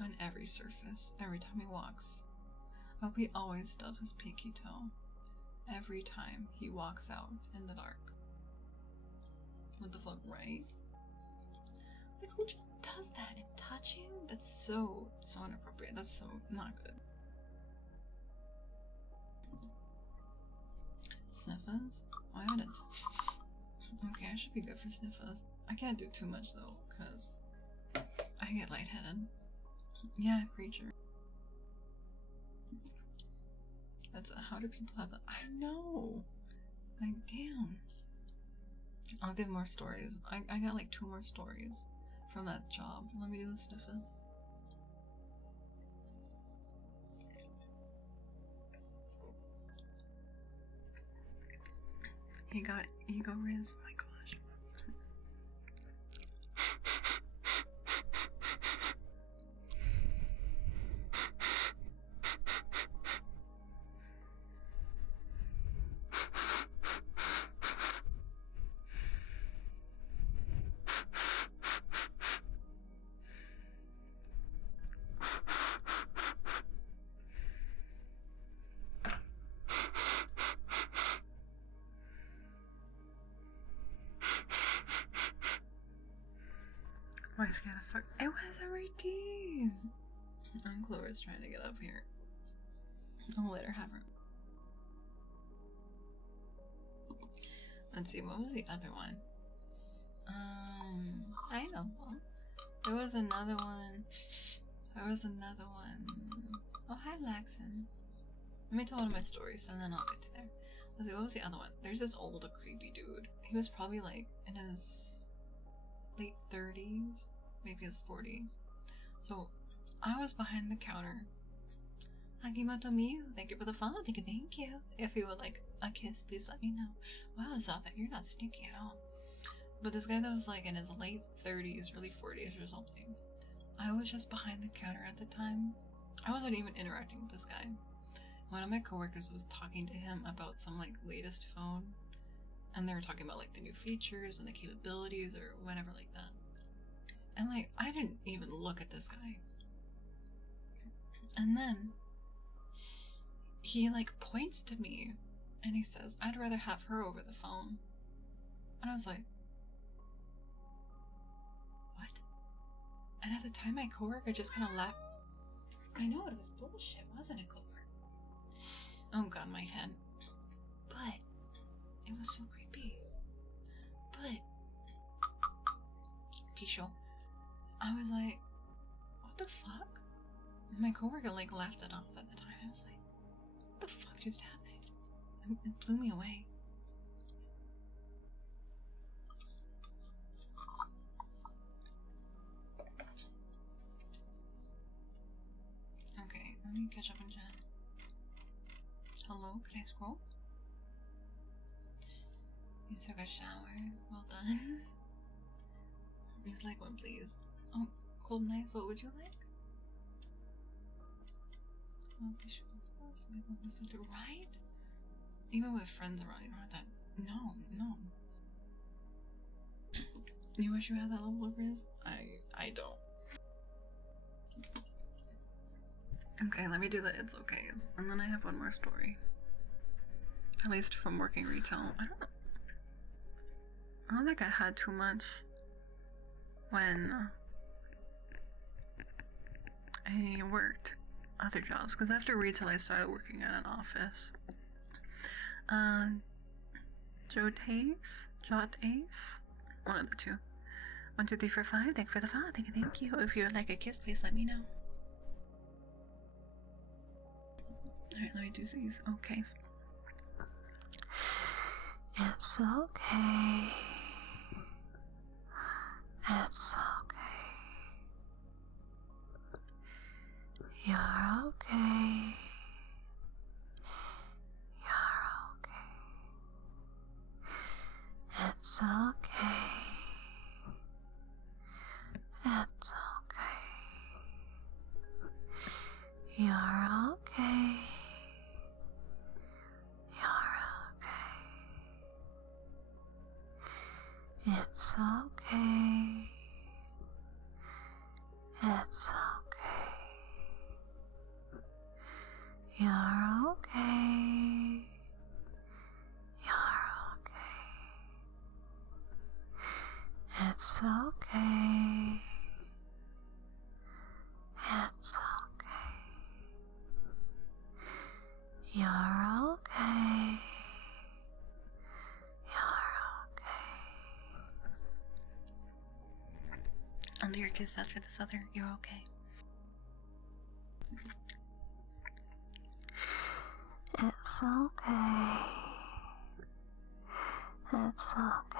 on every surface, every time he walks. I hope he always stubs his pinky toe every time he walks out in the dark. What the fuck, right? Like, who just does that and touching? That's so inappropriate. That's so not good. Sniffers? Oh, yeah, it is. Okay, I should be good for sniffers. I can't do too much though, because I get lightheaded. Yeah, creature. That's how do people have that? I know. Like, damn. I'll give more stories. I got like 2 more stories from that job. Let me do the sniffing. He got ego riz. Oh my gosh. Why scared the fuck? It was a Ricky! And Chloe's trying to get up here. I'll let her have her. Let's see, what was the other one? I know. There was another one. Oh, hi, Laxon. Let me tell one of my stories and then I'll get to there. Let's see, what was the other one? There's this old, creepy dude. He was probably like in his late 30s, maybe his 40s. So I was behind the counter. Hagimoto Miyu, thank you for the follow. Thank you. If you would like a kiss, please let me know. Wow, Zatha, you're not stinky at all. But this guy that was like in his late 30s, really 40s or something. I was just behind the counter at the time. I wasn't even interacting with this guy. One of my coworkers was talking to him about some like latest phone. And they were talking about like the new features and the capabilities or whatever like that. And like, I didn't even look at this guy. And then he like points to me and he says, I'd rather have her over the phone. And I was like, what? And at the time my coworker just kind of laughed. I know it was bullshit, wasn't it, Clover? Oh god, my head. But it was so creepy. But Pisho, I was like, what the fuck? My coworker like laughed it off at the time. I was like, what the fuck just happened? It blew me away. Let me catch up in chat. Hello, can I scroll? You took a shower. Well done. You'd like one, please. Oh, cold nights. What would you like? Oh, be sure. Right? Even with friends around, you don't have that. No, no. You wish you had that level of risk? I don't. Okay, let me do the it's okay, and then I have one more story. At least from working retail. I don't think I had too much when I worked other jobs, because after retail I started working at an office. Jot Ace? One of the two. 1, 2, 3, 4, 5. Thank you for the follow. Thank you. If you would like a kiss, please let me know. Alright, let me do these. Okay. It's okay. It's okay. You're okay. You're okay. It's okay. It's okay. You're okay. You're okay. It's okay. It's okay. You're okay. You're okay. It's okay. It's okay. You're okay. You're okay. I'll do your kiss after this other. You're okay. It's okay. It's okay.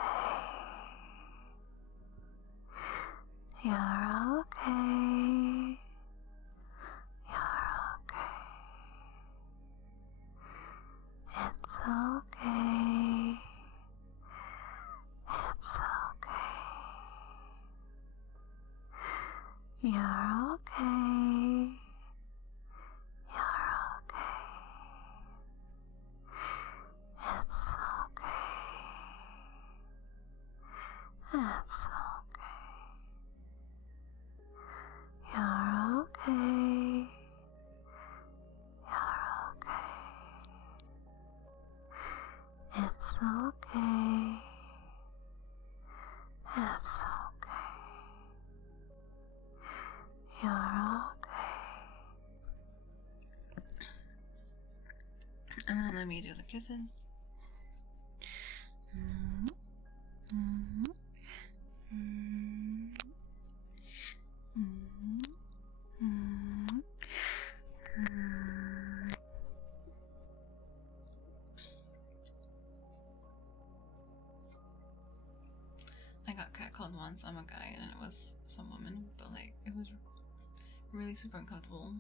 You're okay. You're okay. It's okay. It's okay. You're okay. You're okay. It's okay. It's okay. You're okay. You're okay. It's okay. It's okay. You're okay. And then let me do the kisses. I got catcalled once. I'm a guy and it was some woman, but like it was really super uncomfortable.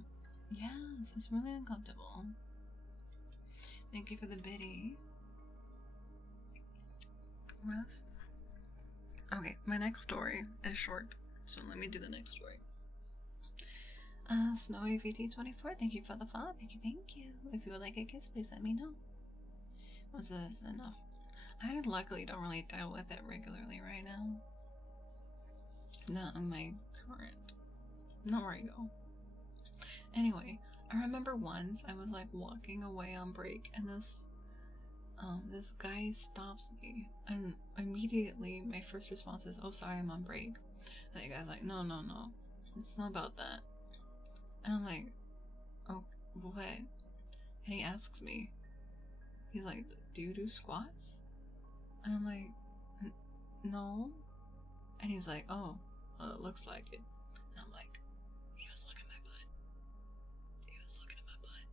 Yes, it's really uncomfortable. Thank you for the biddy. Rough. Okay, my next story is short, so let me do the next story. Snowy VT24, thank you for the follow. Thank you. If you would like a kiss, please let me know. Was this enough? I luckily don't really deal with it regularly right now. Not in my current. Not where I go. Anyway, I remember once I was like walking away on break and this guy stops me, and immediately my first response is, "Oh, sorry, I'm on break." And the guy's like, no, it's not about that. And I'm like, oh, what? And he asks me, he's like, do you do squats? And I'm like, no. And he's like, oh, well, it looks like it. And I'm like, he was looking at my butt. He was looking at my butt.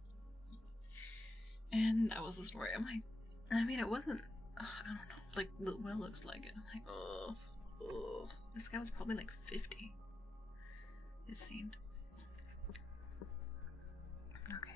And that was the story. I'm like, I mean, it wasn't, I don't know, like, Will looks like it. I'm like, oh. This guy was probably like 50. It seemed. Okay.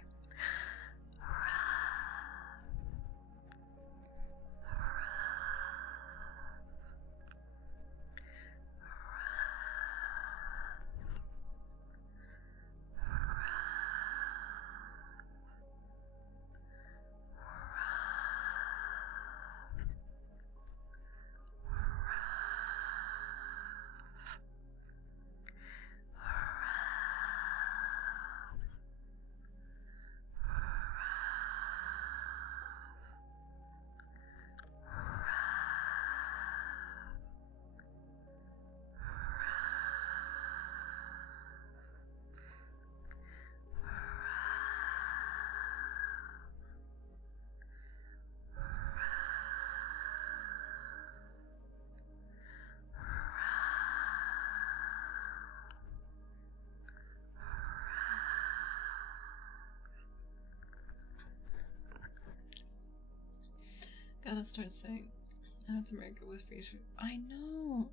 Gotta start saying, I have to make it with free food. I know.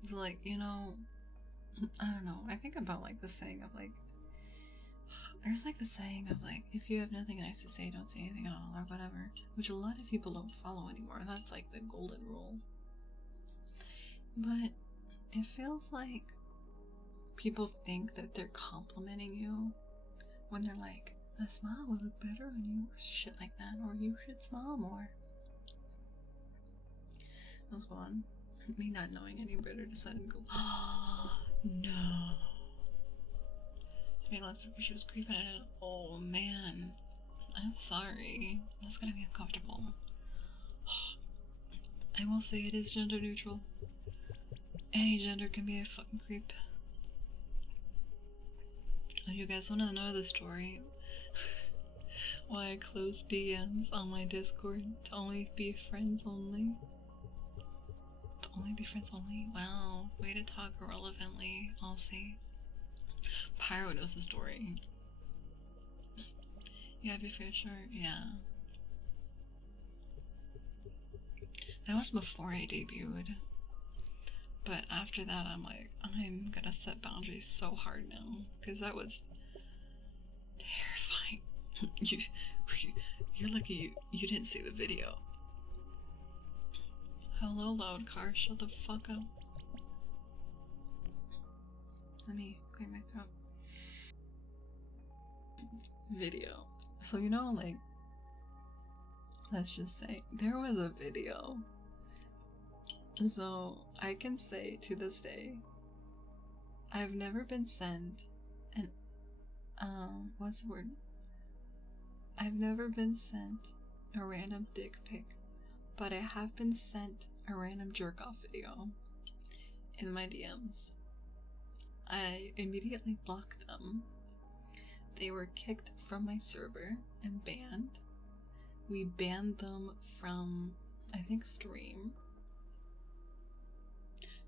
It's like, you know, I don't know. I think about like the saying of like, there's like the saying of like, if you have nothing nice to say, don't say anything at all or whatever, which a lot of people don't follow anymore. That's like the golden rule. But it feels like people think that they're complimenting you when they're like, a smile will look better on you, or shit like that, or you should smile more. That was one. Me not knowing any better decided to go, oh, no. I realized she was creeping at it. Oh man, I'm sorry. That's gonna be uncomfortable. I will say it is gender neutral. Any gender can be a fucking creep. Oh, you guys want to know the story? Why I closed DMs on my Discord to only be friends only? To only be friends only? Wow, way to talk irrelevantly, I'll see. Pyro knows the story. You have your fair share? Yeah. That was before I debuted. But after that, I'm like, I'm gonna set boundaries so hard now. Because that was terrifying. You're lucky you didn't see the video. Hello, loud car. Shut the fuck up. Let me clear my throat. Video. So, you know, like, let's just say, there was a video. So, I can say to this day, I've never been sent an, what's the word? I've never been sent a random dick pic, but I have been sent a random jerk-off video in my DMs. I immediately blocked them. They were kicked from my server and banned. We banned them from, I think, stream.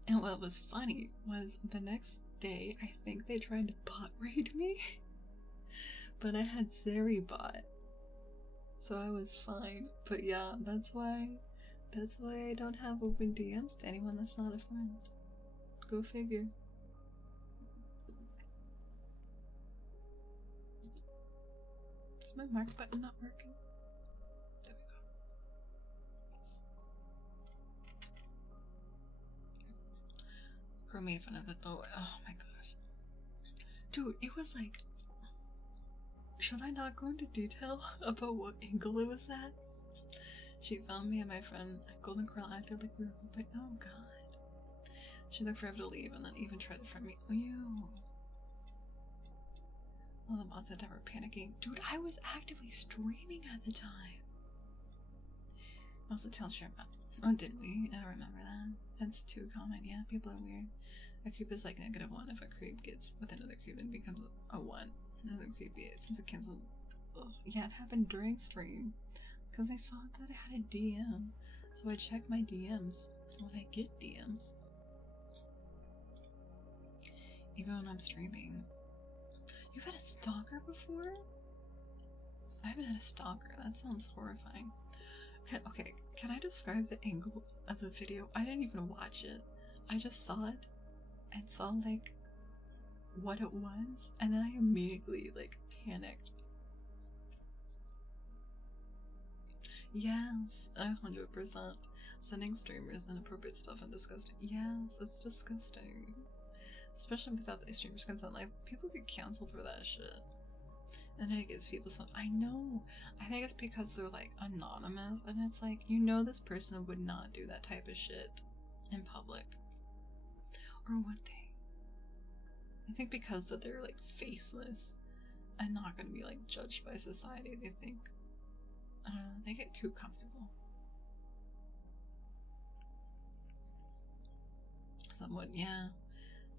And what was funny was the next day, I think they tried to bot raid me, but I had Sari bot, so I was fine. But yeah, that's why I don't have open DMs to anyone that's not a friend. Go figure. Is my mark button not working? There we go. Girl made fun of it though. Oh my gosh. Dude, it was like... Should I not go into detail about what angle it was at? She found me and my friend Golden Curl acted like we were like, oh god. She looked forever to leave and then even tried to friend me. Oh, you. All the mods that were panicking. Dude, I was actively streaming at the time. Also tell sure about. Oh, did we? I don't remember that. That's too common. Yeah, people are weird. A creep is like -1. If a creep gets with another creep, it becomes a 1. Another creepy since it canceled. Ugh. Yeah, it happened during stream. Because I saw that I had a DM. So I check my DMs when I get DMs. Even when I'm streaming. You've had a stalker before? I haven't had a stalker. That sounds horrifying. Okay, can I describe the angle of the video? I didn't even watch it. I just saw it and saw like what it was, and then I immediately like panicked. Yes, 100%. Sending streamers inappropriate stuff and disgusting. Yes, it's disgusting. Especially without the streamer's consent. Like, people get canceled for that shit. And then it gives people some. I know. I think it's because they're like anonymous, and it's like, you know, this person would not do that type of shit in public. Or would they? I think because that they're like faceless and not gonna be like judged by society, they think, I don't know, they get too comfortable. Someone, yeah.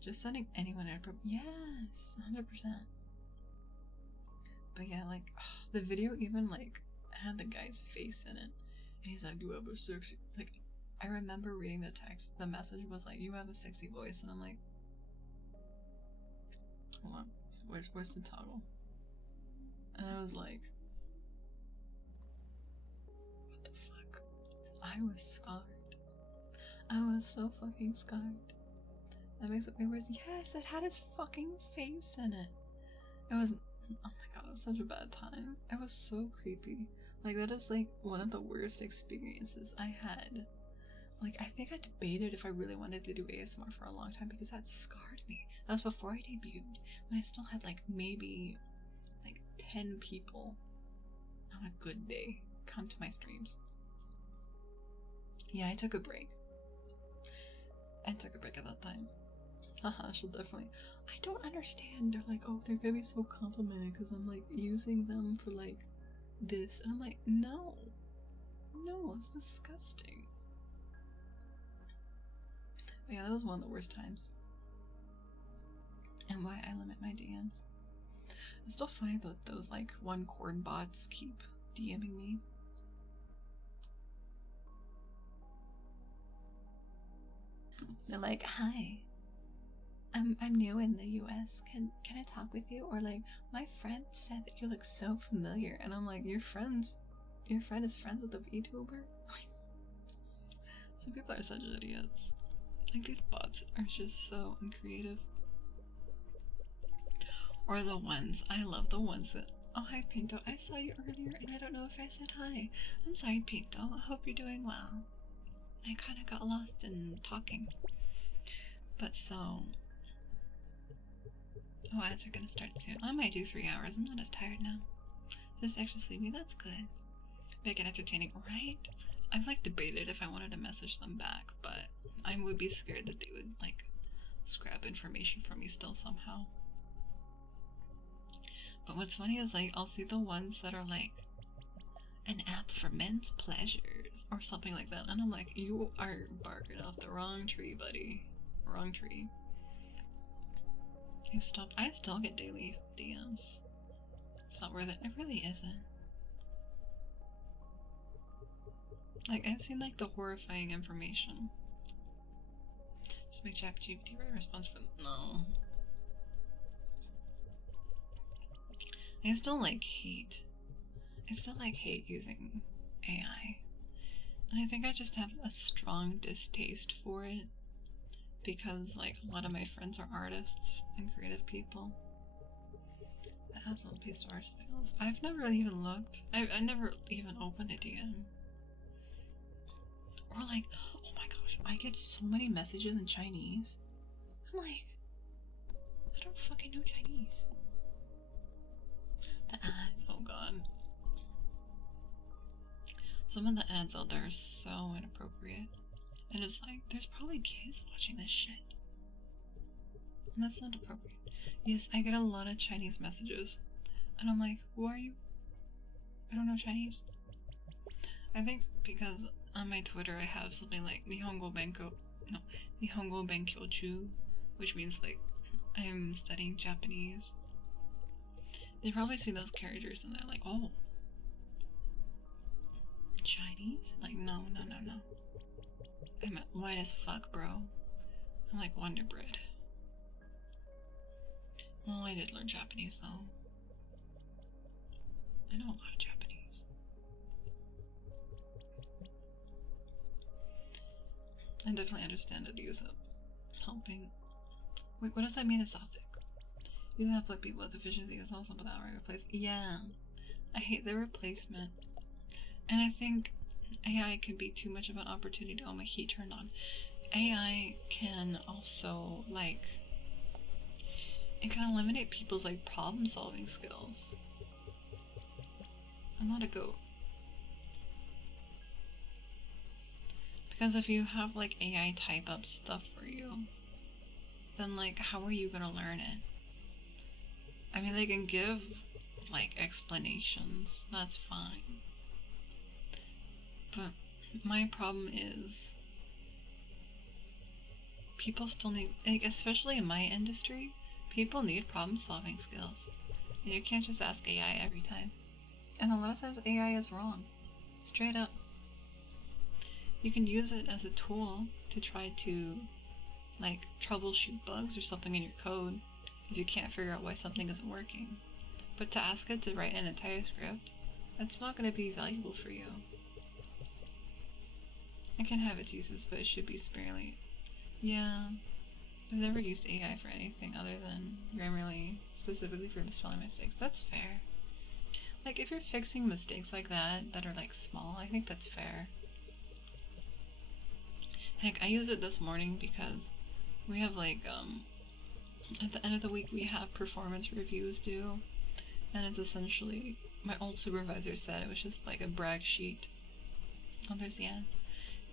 Just sending anyone inappropriate. Yes, 100%. But yeah, like, the video even like had the guy's face in it, and he's like, "You have a sexy." Like, I remember reading the text. The message was like, "You have a sexy voice," and I'm like, "Hold on, where's the toggle?" And I was like, "What the fuck?" I was scarred. I was so fucking scarred. That makes it way worse. Yes, it had his fucking face in it. It was. Oh my god, it was such a bad time. It was so creepy. Like, that is like one of the worst experiences I had. Like, I think I debated if I really wanted to do ASMR for a long time because that scarred me. That was before I debuted, when I still had like maybe like 10 people on a good day come to my streams. Yeah, I took a break. At that time. Haha, she'll definitely. I don't understand. They're like, oh, they're gonna be so complimented because I'm like using them for like this, and I'm like, no, it's disgusting. But yeah, that was one of the worst times, and why I limit my DMs. It's still funny that those like one corn bots keep DMing me. They're like, hi. I'm new in the US. Can I talk with you? Or like, my friend said that you look so familiar, and I'm like, your friend is friends with a VTuber? Some people are such idiots. Like, these bots are just so uncreative. Or the ones, I love the ones that, oh hi Pinto, I saw you earlier and I don't know if I said hi. I'm sorry Pinto, I hope you're doing well. I kinda got lost in talking. But so, oh, ads are gonna start soon. I might do 3 hours. I'm not as tired now. Just extra sleepy. That's good. Make it entertaining, right? I've like debated if I wanted to message them back, but I would be scared that they would like scrap information from me still somehow. But what's funny is like I'll see the ones that are like an app for men's pleasures or something like that, and I'm like, you are barking off the wrong tree, buddy. Wrong tree. I still get daily DMs. It's not worth it. It really isn't. Like, I've seen like the horrifying information. Just make ChatGPT write a response for no. I still like hate. I still like hate using AI. And I think I just have a strong distaste for it. Because like a lot of my friends are artists and creative people. The apps on piece of art files. I've never even looked. I never even opened a DM. Or like, oh my gosh, I get so many messages in Chinese. I'm like, I don't fucking know Chinese. The ads, oh god. Some of the ads out there are so inappropriate. And it's like, there's probably kids watching this shit. And that's not appropriate. Yes, I get a lot of Chinese messages. And I'm like, who are you? I don't know Chinese. I think because on my Twitter I have something like Nihongo Benkyouju, which means like I'm studying Japanese. They probably see those characters and they're like, oh, Chinese? Like, no. I'm white as fuck, bro. I'm like Wonder Bread. Well, I did learn Japanese though. I know a lot of Japanese. I definitely understand the use of helping. Wait, what does that mean, Asathic? You have like people with efficiency is also something that I replace. Yeah, I hate the replacement, and I think AI can be too much of an opportunity. Oh, my heat turned on. AI can also like it can eliminate people's like problem solving skills. I'm not a goat. Because if you have like AI type up stuff for you, then like how are you gonna learn it? I mean, they can give like explanations, that's fine. But my problem is people still need, like, especially in my industry, people need problem solving skills. And you can't just ask AI every time. And a lot of times AI is wrong. Straight up. You can use it as a tool to try to like troubleshoot bugs or something in your code if you can't figure out why something isn't working. But to ask it to write an entire script, that's not going to be valuable for you. It can have its uses, but it should be sparingly. Yeah, I've never used AI for anything other than Grammarly, specifically for spelling mistakes. That's fair. Like, if you're fixing mistakes like that are like small, I think that's fair. Heck, I used it this morning because we have like, at the end of the week we have performance reviews due, and it's essentially, my old supervisor said it was just like a brag sheet. Oh, there's the ads.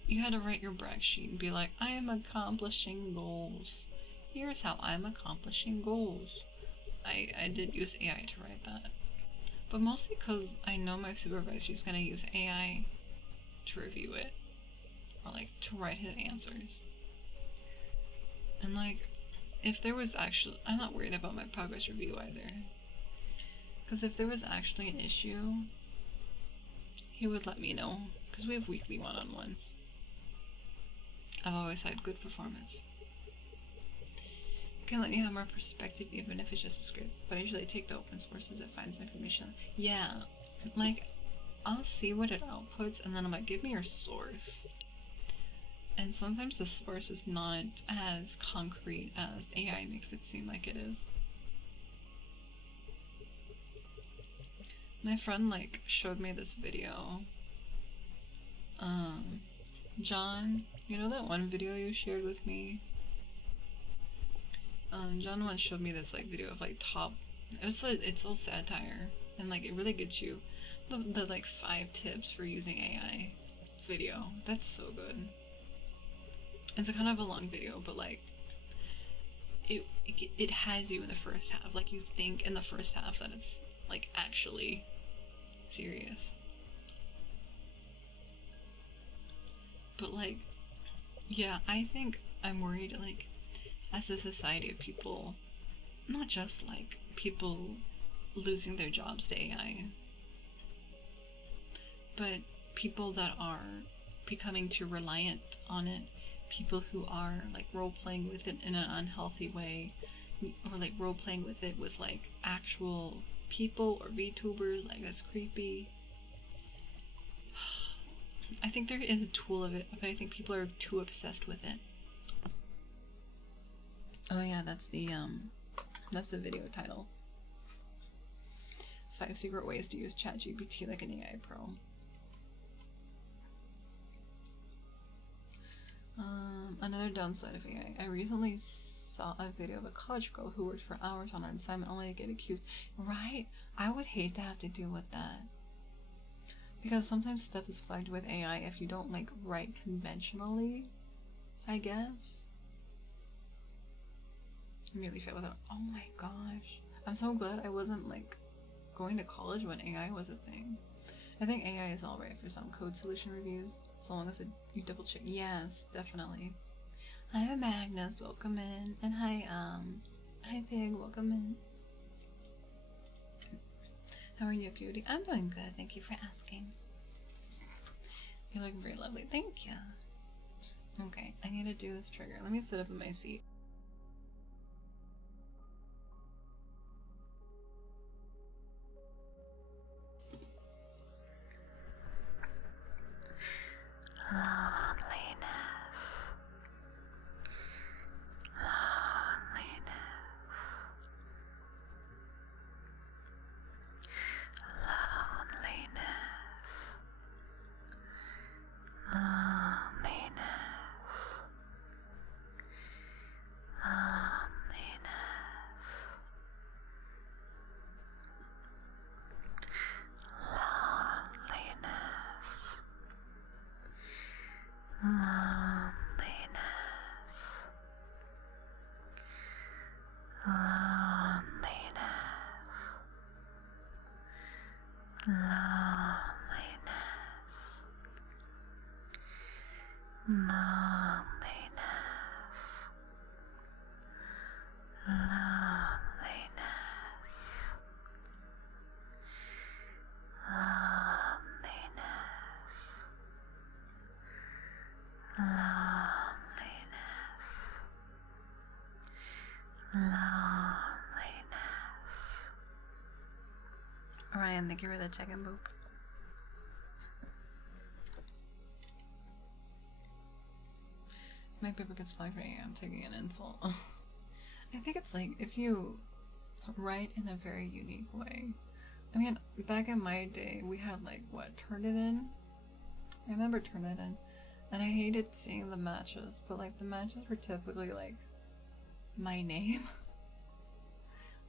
You had to write your brag sheet and be like, I am accomplishing goals. Here's how I'm accomplishing goals. I did use AI to write that. But mostly because I know my supervisor is going to use AI to review it. Or like to write his answers. And like, if there was actually, I'm not worried about my progress review either. Because if there was actually an issue, he would let me know. Because we have weekly one-on-ones. I've always had good performance. It can let you have more perspective even if it's just a script. But I usually take the open sources it finds information. Yeah, like, I'll see what it outputs and then I'm like, give me your source. And sometimes the source is not as concrete as AI makes it seem like it is. My friend like showed me this video. John, you know that one video you shared with me? John once showed me this like video of like it's all satire and like it really gets you the like 5 tips for using AI video. That's so good. It's a kind of a long video, but like it has you in the first half. Like you think in the first half that it's like actually serious. But like, yeah, I think I'm worried like as a society of people, not just like people losing their jobs to AI, but people that are becoming too reliant on it, people who are like role-playing with it in an unhealthy way, or like role-playing with it with like actual people or VTubers, like that's creepy. I think there is a tool of it, but I think people are too obsessed with it. Oh yeah, that's the video title. 5 secret ways to use ChatGPT like an AI pro. Another downside of AI. I recently saw a video of a college girl who worked for hours on an assignment only to get accused. Right? I would hate to have to deal with that. Because sometimes stuff is flagged with AI if you don't like write conventionally, I guess. I'm really fit with it. Oh my gosh. I'm so glad I wasn't like going to college when AI was a thing. I think AI is alright for some code solution reviews, as long as you double check. Yes, definitely. Hi Magnus, welcome in. And hi Pig, welcome in. How are you, cutie? I'm doing good, thank you for asking. You look very lovely, thank you. Okay, I need to do this trigger. Let me sit up in my seat. loneliness, loneliness, loneliness, loneliness, loneliness, loneliness, loneliness. Ryan, thank you for the chicken boop. My paper gets flagged right. I'm taking an insult. I think it's like if you write in a very unique way. I mean, back in my day, we had like what, Turnitin? I remember Turnitin, and I hated seeing the matches, but like the matches were typically like my name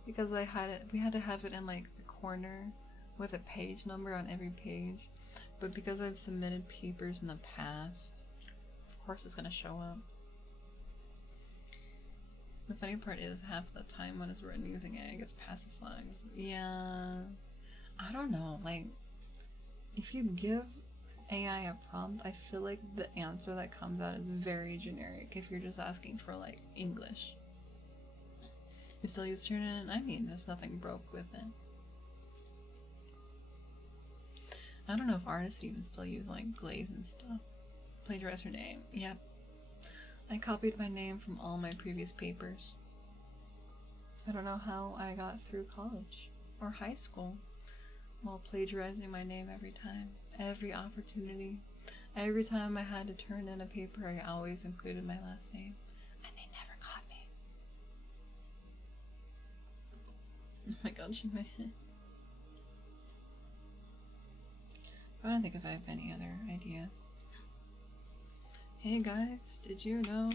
because I had it. We had to have it in like the corner with a page number on every page, but because I've submitted papers in the past, of course it's gonna show up. The funny part is half the time when it's written using AI, it gets passive flags. Yeah, I don't know, like, if you give AI a prompt, I feel like the answer that comes out is very generic if you're just asking for, like, English. You still use Turnitin? I mean, there's nothing broke with it. I don't know if artists even still use, like, glaze and stuff. Plagiarize your name. Yep. I copied my name from all my previous papers. I don't know how I got through college or high school while plagiarizing my name every time. Every opportunity. Every time I had to turn in a paper, I always included my last name. And they never caught me. Oh my god, shake my head. I don't think if I have any other ideas. Hey guys, did you know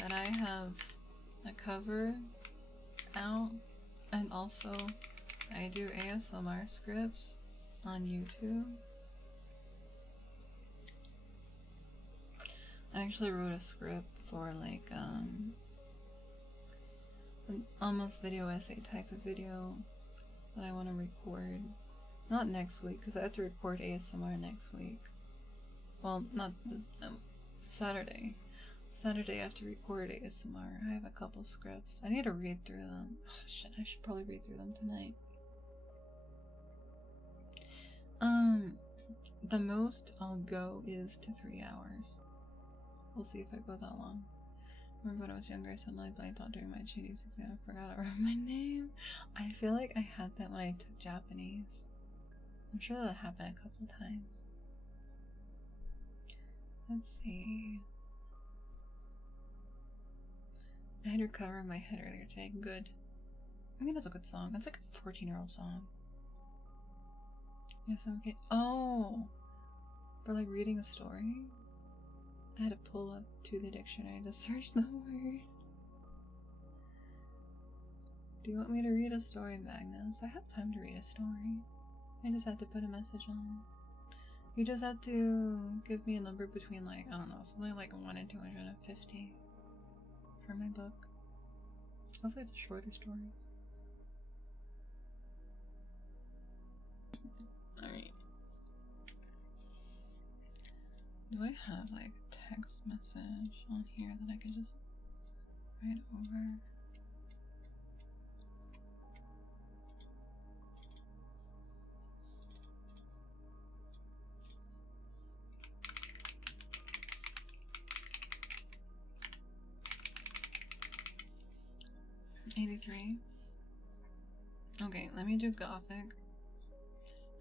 that I have a cover out, and also I do ASMR scripts on YouTube? I actually wrote a script for like an almost video essay type of video that I want to record. Not next week, because I have to record ASMR next week. Well, not this, Saturday. Saturday I have to record ASMR. I have a couple scripts. I need to read through them. Oh, shit, I should probably read through them tonight. The most I'll go is to 3 hours. We'll see if I go that long. Remember when I was younger, I suddenly blanked out during my Chinese exam. I forgot to write my name. I feel like I had that when I took Japanese. I'm sure that happened a couple times. Let's see. I had her cover in my head earlier today. Good. I think that's a good song. That's like a 14-year-old song. Yes, I'm okay. Oh! For like reading a story, I had to pull up to the dictionary to search the word. Do you want me to read a story, Magnus? I have time to read a story. I just had to put a message on. You just have to give me a number between, like, I don't know, something like 1 and 250 for my book. Hopefully it's a shorter story. Alright. Do I have, like, a text message on here that I could just write over? $83. Okay, let me do Gothic,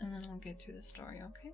and then I'll get to the story, okay?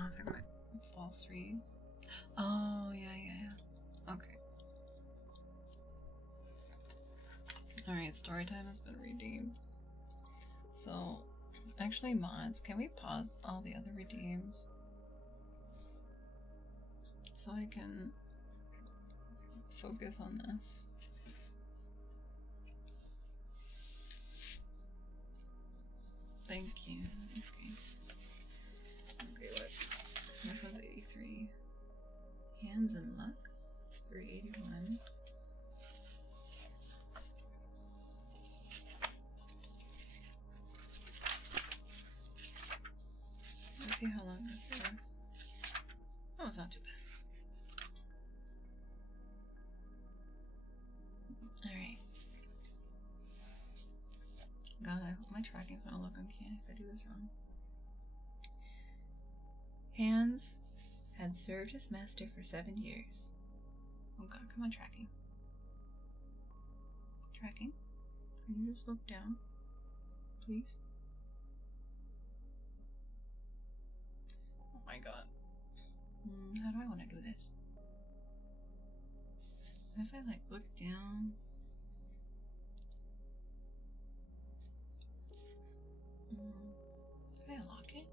Oh, I think my false reads. Oh, yeah. Okay. Alright, story time has been redeemed. So, actually, mods, can we pause all the other redeems? So I can focus on this. Thank you. Okay. Okay, what? This one's 83. Hands and luck? 381. Let's see how long this is. Oh, it's not too bad. Alright. God, I hope my tracking's gonna look uncanny if I do this wrong. Hans had served his master for 7 years. Oh god, come on, tracking. Tracking? Can you just look down? Please? Oh my god. How do I want to do this? If I like look down... Did I lock it?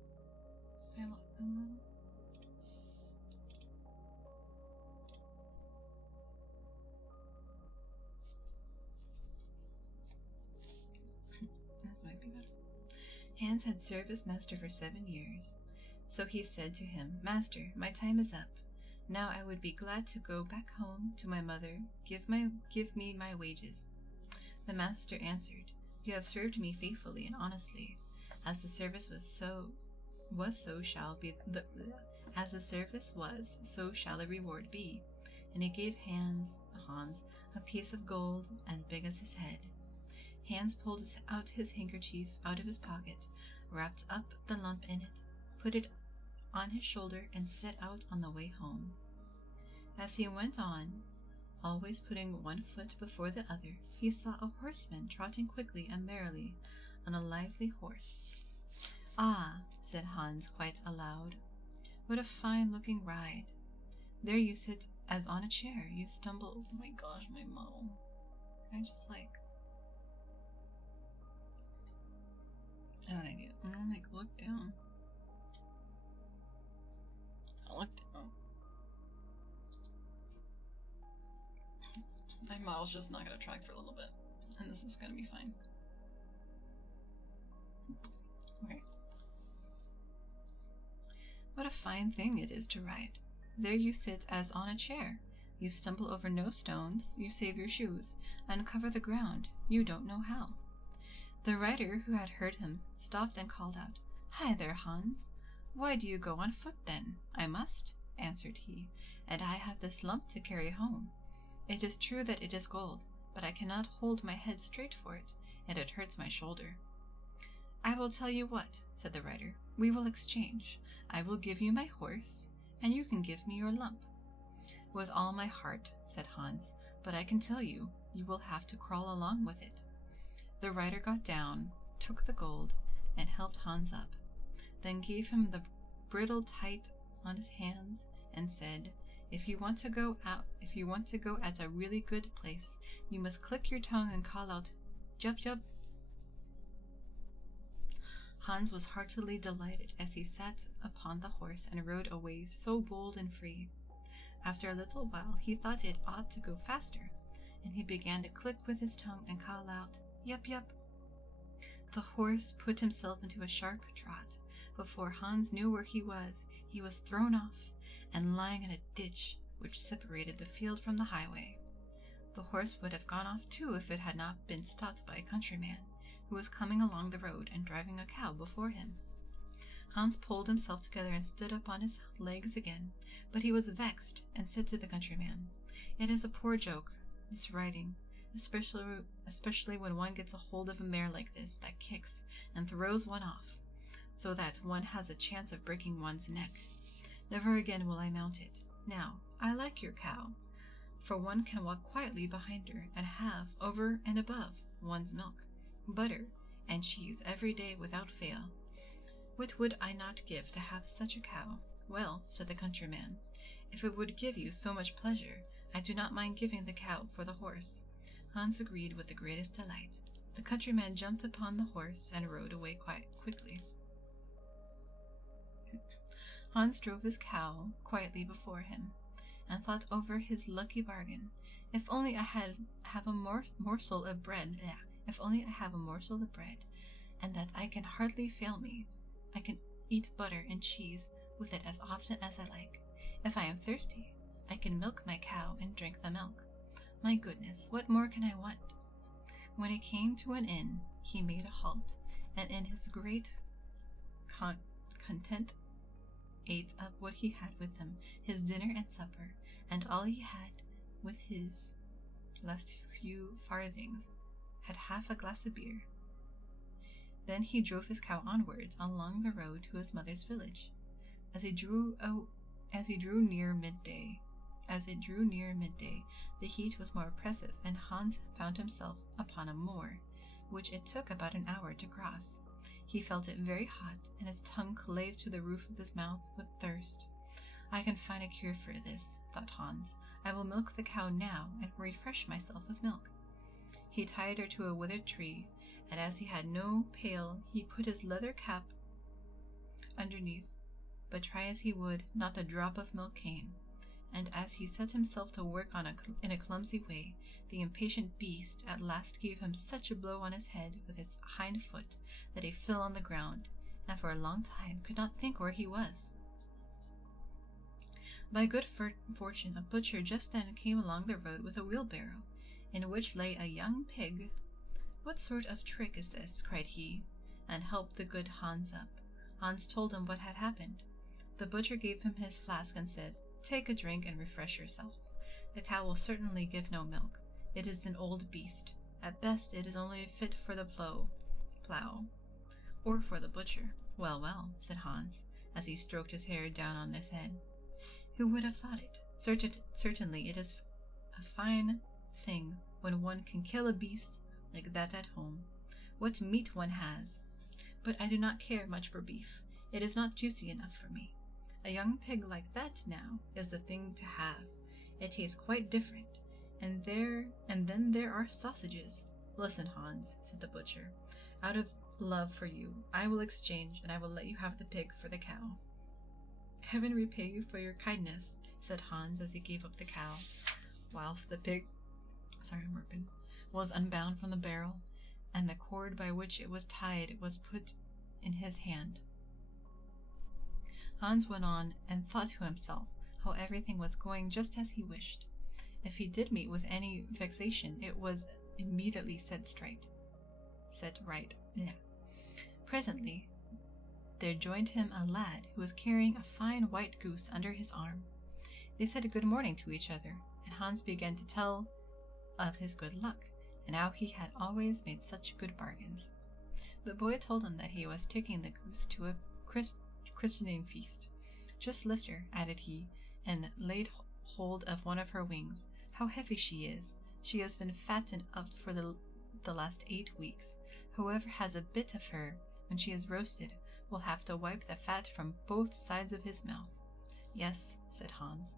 Did I lock them? This might be better. Hans had served his master for 7 years. So he said to him, "Master, my time is up. Now I would be glad to go back home to my mother. Give me my wages." The master answered, "You have served me faithfully and honestly. As the service was, so shall the reward be." And he gave Hans a piece of gold as big as his head. Hans pulled out his handkerchief out of his pocket, wrapped up the lump in it, put it on his shoulder, and set out on the way home. As he went on, always putting one foot before the other, he saw a horseman trotting quickly and merrily on a lively horse. "Ah," said Hans quite aloud, "what a fine-looking ride! There you sit as on a chair, you stumble—" Oh my gosh, my model. Can I just like... I have an idea. I'm gonna like look down. I'll look down. My model's just not gonna track for a little bit, and this is gonna be fine. Okay. What a fine thing it is to ride. There you sit as on a chair. You stumble over no stones, you save your shoes, and cover the ground, you don't know how. The rider, who had heard him, stopped and called out, "Hi there, Hans. Why do you go on foot then?" "I must," answered he, "and I have this lump to carry home. It is true that it is gold, but I cannot hold my head straight for it, and it hurts my shoulder." "I will tell you what," said the rider, "we will exchange. I will give you my horse, and you can give me your lump." "With all my heart," said Hans, "but I can tell you, you will have to crawl along with it." The rider got down, took the gold, and helped Hans up, then gave him the bridle tight on his hands, and said, If you want to go at a really good place, you must click your tongue and call out, "Jup, jup." Hans was heartily delighted as he sat upon the horse and rode away so bold and free. After a little while he thought it ought to go faster, and he began to click with his tongue and call out, "Yup, yup." The horse put himself into a sharp trot. Before Hans knew where he was thrown off and lying in a ditch which separated the field from the highway. The horse would have gone off too if it had not been stopped by a countryman who was coming along the road and driving a cow before him. Hans pulled himself together and stood up on his legs again, but he was vexed and said to the countryman, "It is a poor joke, this riding, especially when one gets a hold of a mare like this that kicks and throws one off, so that one has a chance of breaking one's neck. Never again will I mount it. Now, I like your cow, for one can walk quietly behind her and have, over and above, one's milk, butter, and cheese every day without fail. What would I not give to have such a cow? Well, said the countryman, if it would give you so much pleasure, I do not mind giving the cow for the horse. Hans agreed with the greatest delight. The countryman jumped upon the horse and rode away quite quickly. Hans drove his cow quietly before him, and thought over his lucky bargain. If only I have a morsel of bread, if only I have a morsel of bread, and that I can hardly fail me. I can eat butter and cheese with it as often as I like. If I am thirsty, I can milk my cow and drink the milk. My goodness, what more can I want? When it came to an inn, he made a halt, and in his great content ate up what he had with him, his dinner and supper, and all he had with his last few farthings, had half a glass of beer. Then he drove his cow onwards along the road to his mother's village. As it drew near midday, the heat was more oppressive, and Hans found himself upon a moor, which it took about an hour to cross. He felt it very hot, and his tongue clave to the roof of his mouth with thirst. I can find a cure for this, thought Hans. I will milk the cow now and refresh myself with milk. He tied her to a withered tree, and as he had no pail, he put his leather cap underneath, but try as he would, not a drop of milk came. And as he set himself to work in a clumsy way, the impatient beast at last gave him such a blow on his head with his hind foot that he fell on the ground, and for a long time could not think where he was. By good fortune, a butcher just then came along the road with a wheelbarrow, in which lay a young pig. "What sort of trick is this?" cried he, and helped the good Hans up. Hans told him what had happened. The butcher gave him his flask and said, "Take a drink and refresh yourself. The cow will certainly give no milk. It is an old beast. At best it is only fit for the plough, or for the butcher." Well, well, said Hans, as he stroked his hair down on his head. Who would have thought it? Certainly it is a fine thing when one can kill a beast like that at home. What meat one has! But I do not care much for beef. It is not juicy enough for me. A young pig like that, now, is the thing to have. It tastes quite different. And then there are sausages. Listen, Hans, said the butcher. Out of love for you, I will exchange, and I will let you have the pig for the cow. Heaven repay you for your kindness, said Hans as he gave up the cow, whilst the pig was unbound from the barrel, and the cord by which it was tied was put in his hand. Hans went on and thought to himself how everything was going just as he wished. If he did meet with any vexation, it was immediately set right. Yeah. Presently, there joined him a lad who was carrying a fine white goose under his arm. They said good morning to each other, and Hans began to tell of his good luck, and how he had always made such good bargains. The boy told him that he was taking the goose to a christening feast. Just lift her, added he, and laid hold of one of her wings. How heavy she is! She has been fattened up for the last 8 weeks. Whoever has a bit of her, when she is roasted, will have to wipe the fat from both sides of his mouth. Yes, said Hans.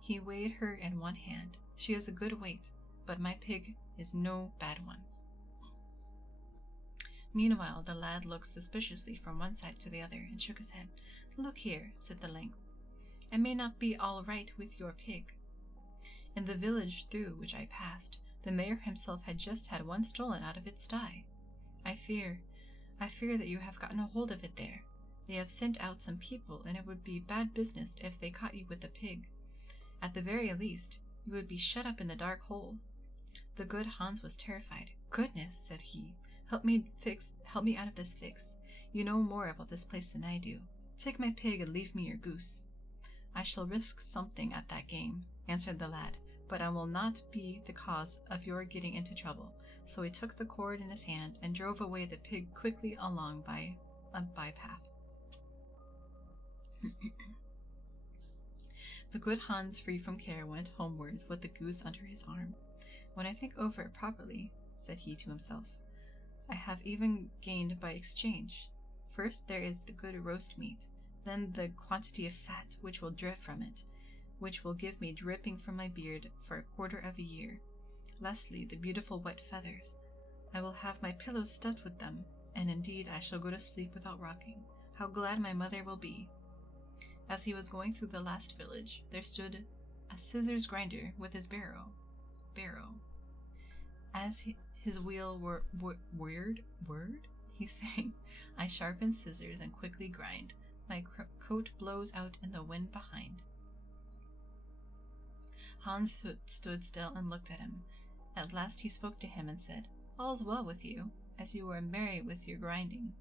He weighed her in one hand. She is a good weight, but my pig is no bad one. Meanwhile, the lad looked suspiciously from one side to the other and shook his head. Look here, said the length. I may not be all right with your pig. In the village through which I passed, the mayor himself had just had one stolen out of its sty. I fear that you have gotten a hold of it there. They have sent out some people, and it would be bad business if they caught you with the pig. At the very least, you would be shut up in the dark hole. The good Hans was terrified. Goodness, said he, help me out of this fix. You know more about this place than I do. Take my pig and leave me your goose. I shall risk something at that game, answered the lad, but I will not be the cause of your getting into trouble. So he took the cord in his hand and drove away the pig quickly along by a bypath. The good Hans, free from care, went homewards with the goose under his arm. When I think over it properly, said he to himself, I have even gained by exchange. First there is the good roast meat, then the quantity of fat which will drip from it, which will give me dripping from my beard for a quarter of a year. Lastly, the beautiful white feathers. I will have my pillows stuffed with them, and indeed I shall go to sleep without rocking. How glad my mother will be." As he was going through the last village, there stood a scissors grinder with his barrow. As his wheel whirred, he sang, "I sharpen scissors and quickly grind. My coat blows out in the wind behind." Hans stood still and looked at him. At last he spoke to him and said, "All's well with you, as you are merry with your grinding."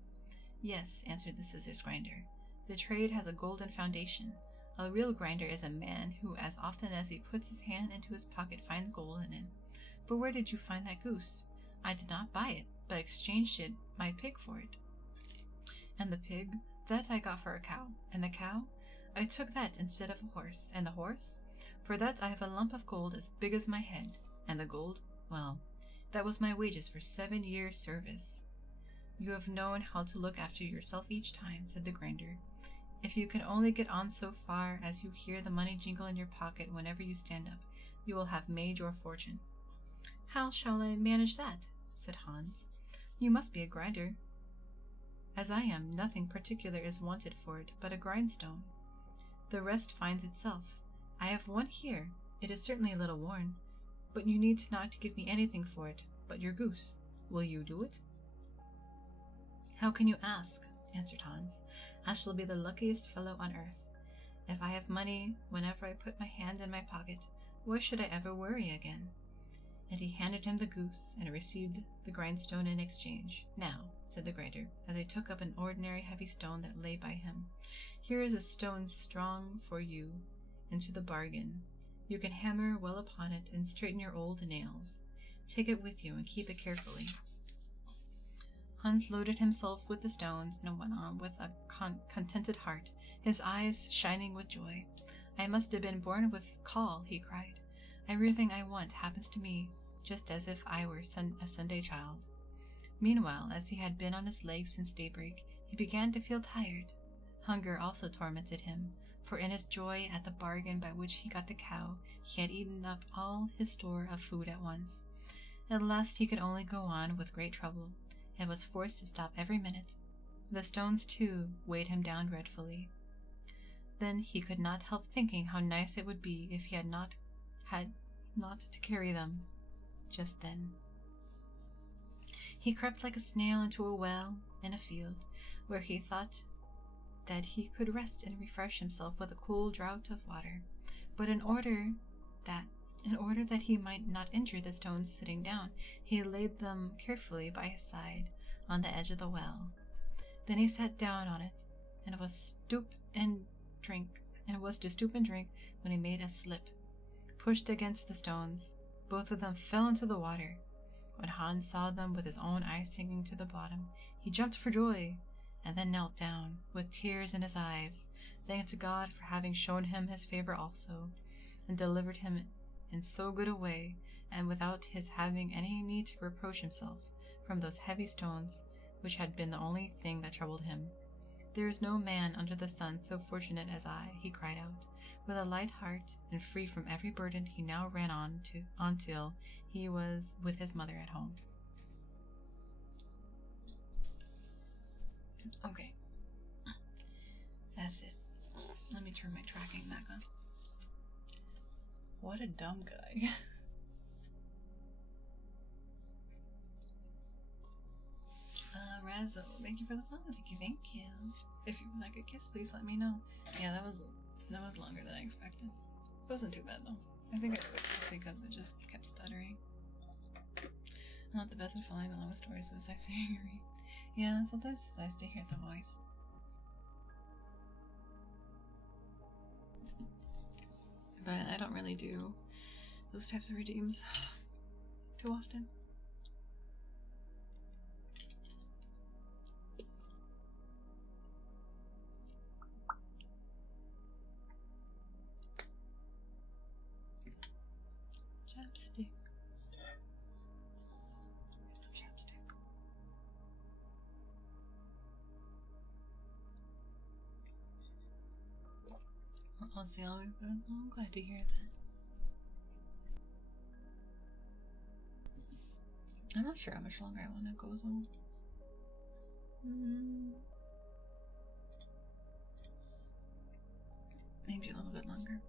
"Yes," answered the scissors grinder. "The trade has a golden foundation. A real grinder is a man who, as often as he puts his hand into his pocket, finds gold in it. But where did you find that goose?" "I did not buy it, but exchanged my pig for it." "And the pig?" "That I got for a cow." "And the cow?" "I took that instead of a horse." "And the horse?" "For that I have a lump of gold as big as my head." "And the gold?" "Well, that was my wages for 7 years' service." "You have known how to look after yourself each time," said the grinder. "If you can only get on so far as you hear the money jingle in your pocket whenever you stand up, you will have made your fortune." "How shall I manage that?" said Hans. "You must be a grinder." "As I am, nothing particular is wanted for it but a grindstone. The rest finds itself. I have one here. It is certainly a little worn, but you need not give me anything for it but your goose. Will you do it?" "How can you ask?" answered Hans. "I shall be the luckiest fellow on earth. If I have money whenever I put my hand in my pocket, why should I ever worry again?" And he handed him the goose and received the grindstone in exchange. "Now," said the grinder, as he took up an ordinary heavy stone that lay by him, "here is a stone strong for you into the bargain. You can hammer well upon it and straighten your old nails. Take it with you and keep it carefully." Hans loaded himself with the stones and went on with a contented heart, his eyes shining with joy. "I must have been born with caul," he cried. "Everything I want happens to me, just as if I were a Sunday child." Meanwhile, as he had been on his legs since daybreak, he began to feel tired. Hunger also tormented him, for in his joy at the bargain by which he got the cow, he had eaten up all his store of food at once. At last he could only go on with great trouble, and was forced to stop every minute. The stones, too, weighed him down dreadfully. Then he could not help thinking how nice it would be if he had not to carry them just then. He crept like a snail into a well in a field, where he thought that he could rest and refresh himself with a cool draught of water. But in order that he might not injure the stones sitting down, he laid them carefully by his side on the edge of the well. Then he sat down on it, and was to stoop and drink when he made a slip, pushed against the stones. Both of them fell into the water. When Hans saw them with his own eyes sinking to the bottom, he jumped for joy, and then knelt down, with tears in his eyes, thanked God for having shown him his favor also, and delivered him in so good a way, and without his having any need to reproach himself, from those heavy stones, which had been the only thing that troubled him. "There is no man under the sun so fortunate as I," he cried out. With a light heart, and free from every burden, he now ran on until he was with his mother at home. Okay. That's it. Let me turn my tracking back on. What a dumb guy. Razzo, thank you for the follow. Thank you. If you would like a kiss, please let me know. Yeah, that was longer than I expected. It wasn't too bad though. I think I did it mostly because it just kept stuttering. I'm not the best at following along with stories, but it's nice to hear you read. Yeah, sometimes it's nice to hear the voice. But I don't really do those types of redeems too often. Chapstick. Chapstick. I'll see always good. Oh, I'm glad to hear that. I'm not sure how much longer I want to go though. Maybe a little bit longer.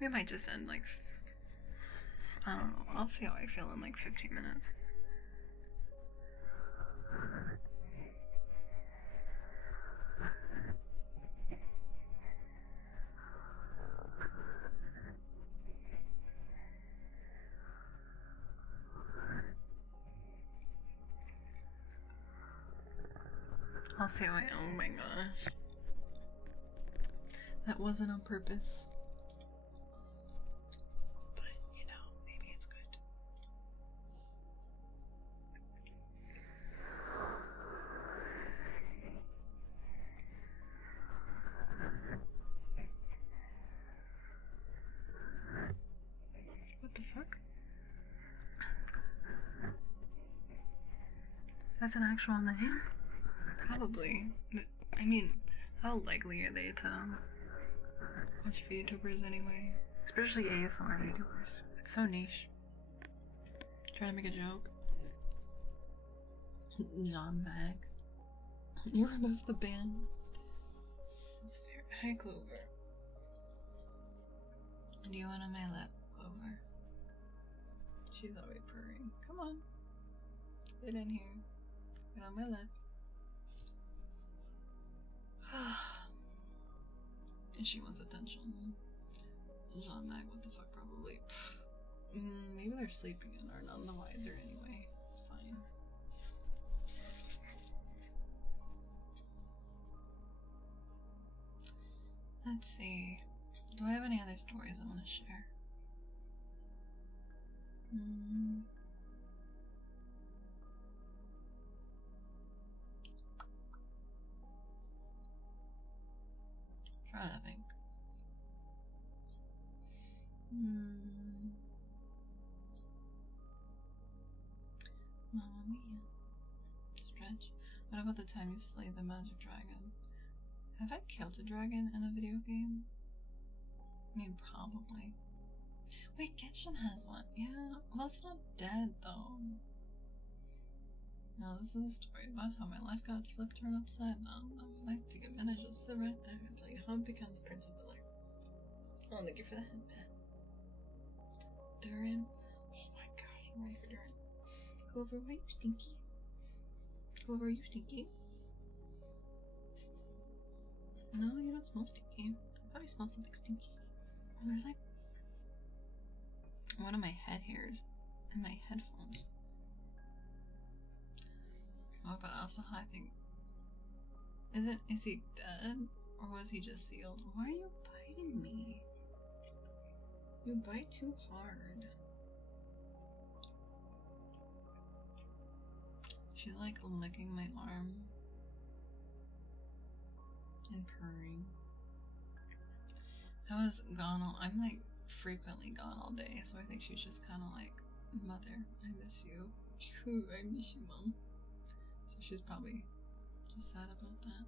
We might just end like, I don't know. I'll see how I feel in like 15 minutes. I'll see how I. Oh my gosh. That wasn't on purpose. But, you know, maybe it's good. What the fuck? That's an actual name? Probably. I mean, how likely are they to watch VTubers anyway? Especially ASMR VTubers. It's so niche. Trying to make a joke. John Mag. You removed the band. That's fair. Hi, Clover. Do you want on my lap, Clover? She's already purring. Come on. Get in here. Get on my lap. And she wants attention. Jean Mag, what the fuck, probably. Maybe they're sleeping and are none the wiser anyway. It's fine. Let's see. Do I have any other stories I want to share? Trying to think. Mamma mia. Stretch. What about the time you slayed the magic dragon? Have I killed a dragon in a video game? I mean, probably. Wait, Genshin has one. Yeah. Well, it's not dead, though. Now, this is a story about how my life got flipped turned upside down. I would like to take a minute, just sit right there and tell you how I become the Prince of Bel-Air. Oh, thank you for the headband. Durin. Oh my gosh, I'm ready for Durin. Clover, why are you stinky? Clover, are you stinky? No, you don't smell stinky. I thought you smelled something stinky. Oh, there's like one of my head hairs in my headphones. Oh, but also I think, is he dead? Or was he just sealed? Why are you biting me? You bite too hard. She's like licking my arm and purring. I was gone I'm like frequently gone all day, so I think she's just kind of like, Mother, I miss you. I miss you, Mom. So she's probably just sad about that.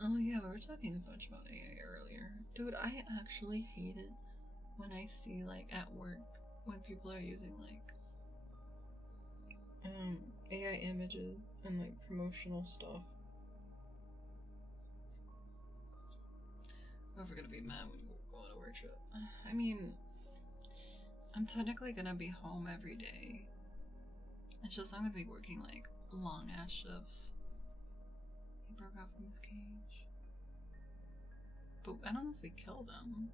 Oh yeah, we were talking a bunch about AI earlier. Dude, I actually hate it when I see like at work when people are using like AI images and like promotional stuff. I'm never gonna be mad when you go on a work trip. I mean, I'm technically gonna be home every day. It's just I'm gonna be working like long ass shifts. He broke out from his cage. But I don't know if we killed him.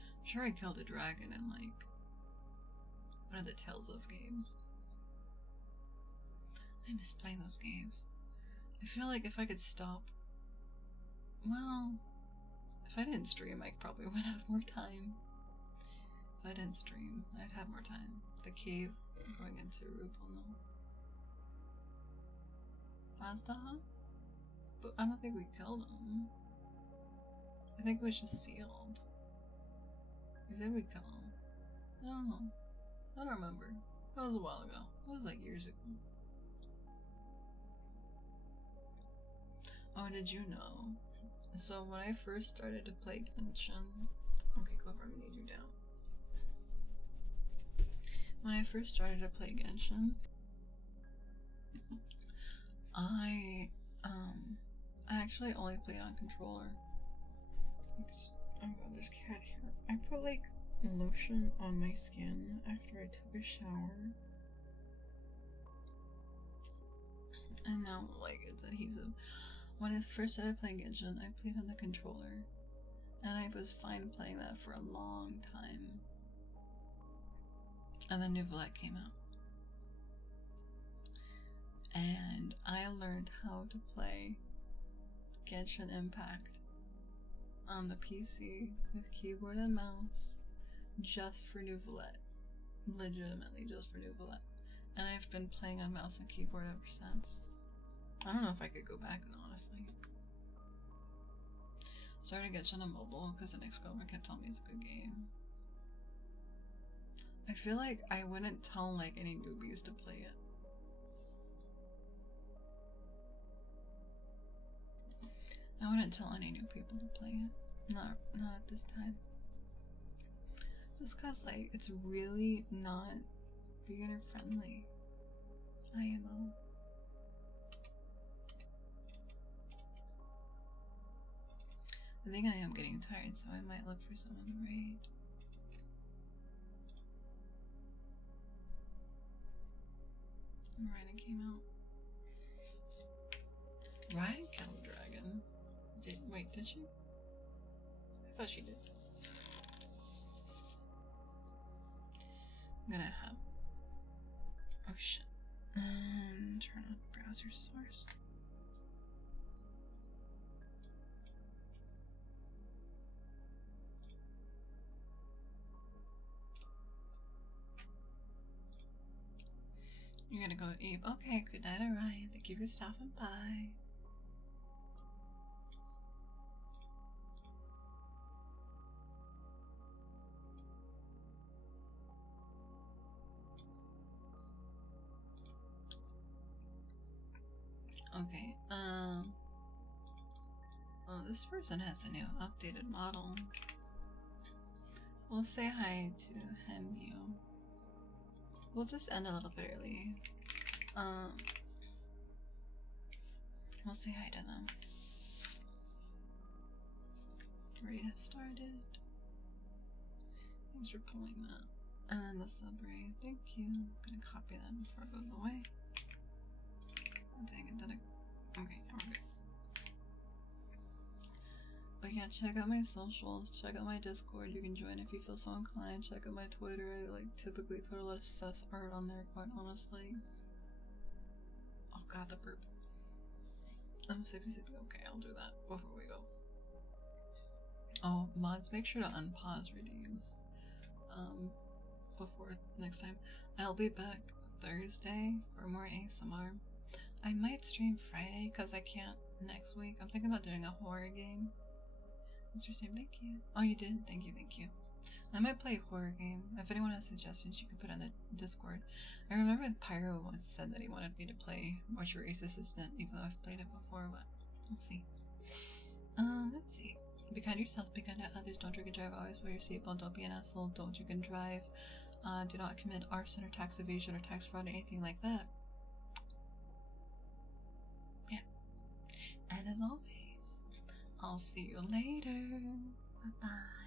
I'm sure I killed a dragon in like one of the Tales of games. I miss playing those games. I feel like if I could stop, well, if I didn't stream, I probably would have more time. If I didn't stream, I'd have more time. The cave going into Rupel, no. Pasta? But I don't think we killed him. I think it was just sealed. We said we killed him. I don't know. I don't remember. That was a while ago. It was like years ago. Oh, did you know? So when I first started to play Genshin, okay, Clover, I'm gonna need you down. When I first started to play Genshin, I actually only played on controller. Oh god, there's a cat here. I put like lotion on my skin after I took a shower. And now like it's adhesive. When I first started playing Genshin, I played on the controller. And I was fine playing that for a long time. And then Nouvellette came out. And I learned how to play Genshin Impact on the PC with keyboard and mouse just for Nouvellette. Legitimately just for Nouvellette. And I've been playing on mouse and keyboard ever since. I don't know if I could go back, honestly. Started Genshin on mobile because an ex-girlfriend kept telling me it's a good game. I feel like I wouldn't tell like any newbies to play it. I wouldn't tell any new people to play it. Not at this time. Just cause like it's really not beginner friendly. IMO. I think I am getting tired, so I might look for someone to raid. Ryan came out. Ryan killed a dragon. Wait, did she? I thought she did. I'm gonna have. Oh shit. Turn on browser source. You're gonna go eat. Okay, good night, Orion. Thank you for stopping by. Okay, oh, this person has a new updated model. We'll say hi to him, you. We'll just end a little bit early. We'll say hi to them. Ready to start it. Thanks for pulling that. And the subrate. Thank you. I'm gonna copy that before it goes away. Oh, dang it, did I? Okay, now we're good. But yeah, check out my socials, check out my Discord, you can join if you feel so inclined, check out my Twitter, I like typically put a lot of sus art on there, quite honestly. Oh god, the burp. Oh, sippy sippy, okay, I'll do that before we go. Oh, mods, make sure to unpause redeems. Before next time. I'll be back Thursday for more ASMR. I might stream Friday, because I can't next week. I'm thinking about doing a horror game. Mr. Sam, thank you. Oh, you did? Thank you, thank you. I might play a horror game. If anyone has suggestions, you can put in the Discord. I remember Pyro once said that he wanted me to play Mortuary's Assistant, even though I've played it before, but we'll see. Let's see. Be kind to yourself, be kind to others, don't drink and drive, always wear your seatbelt, don't be an asshole, don't drink and drive, do not commit arson or tax evasion or tax fraud or anything like that. Yeah. And as always, I'll see you later. Bye-bye.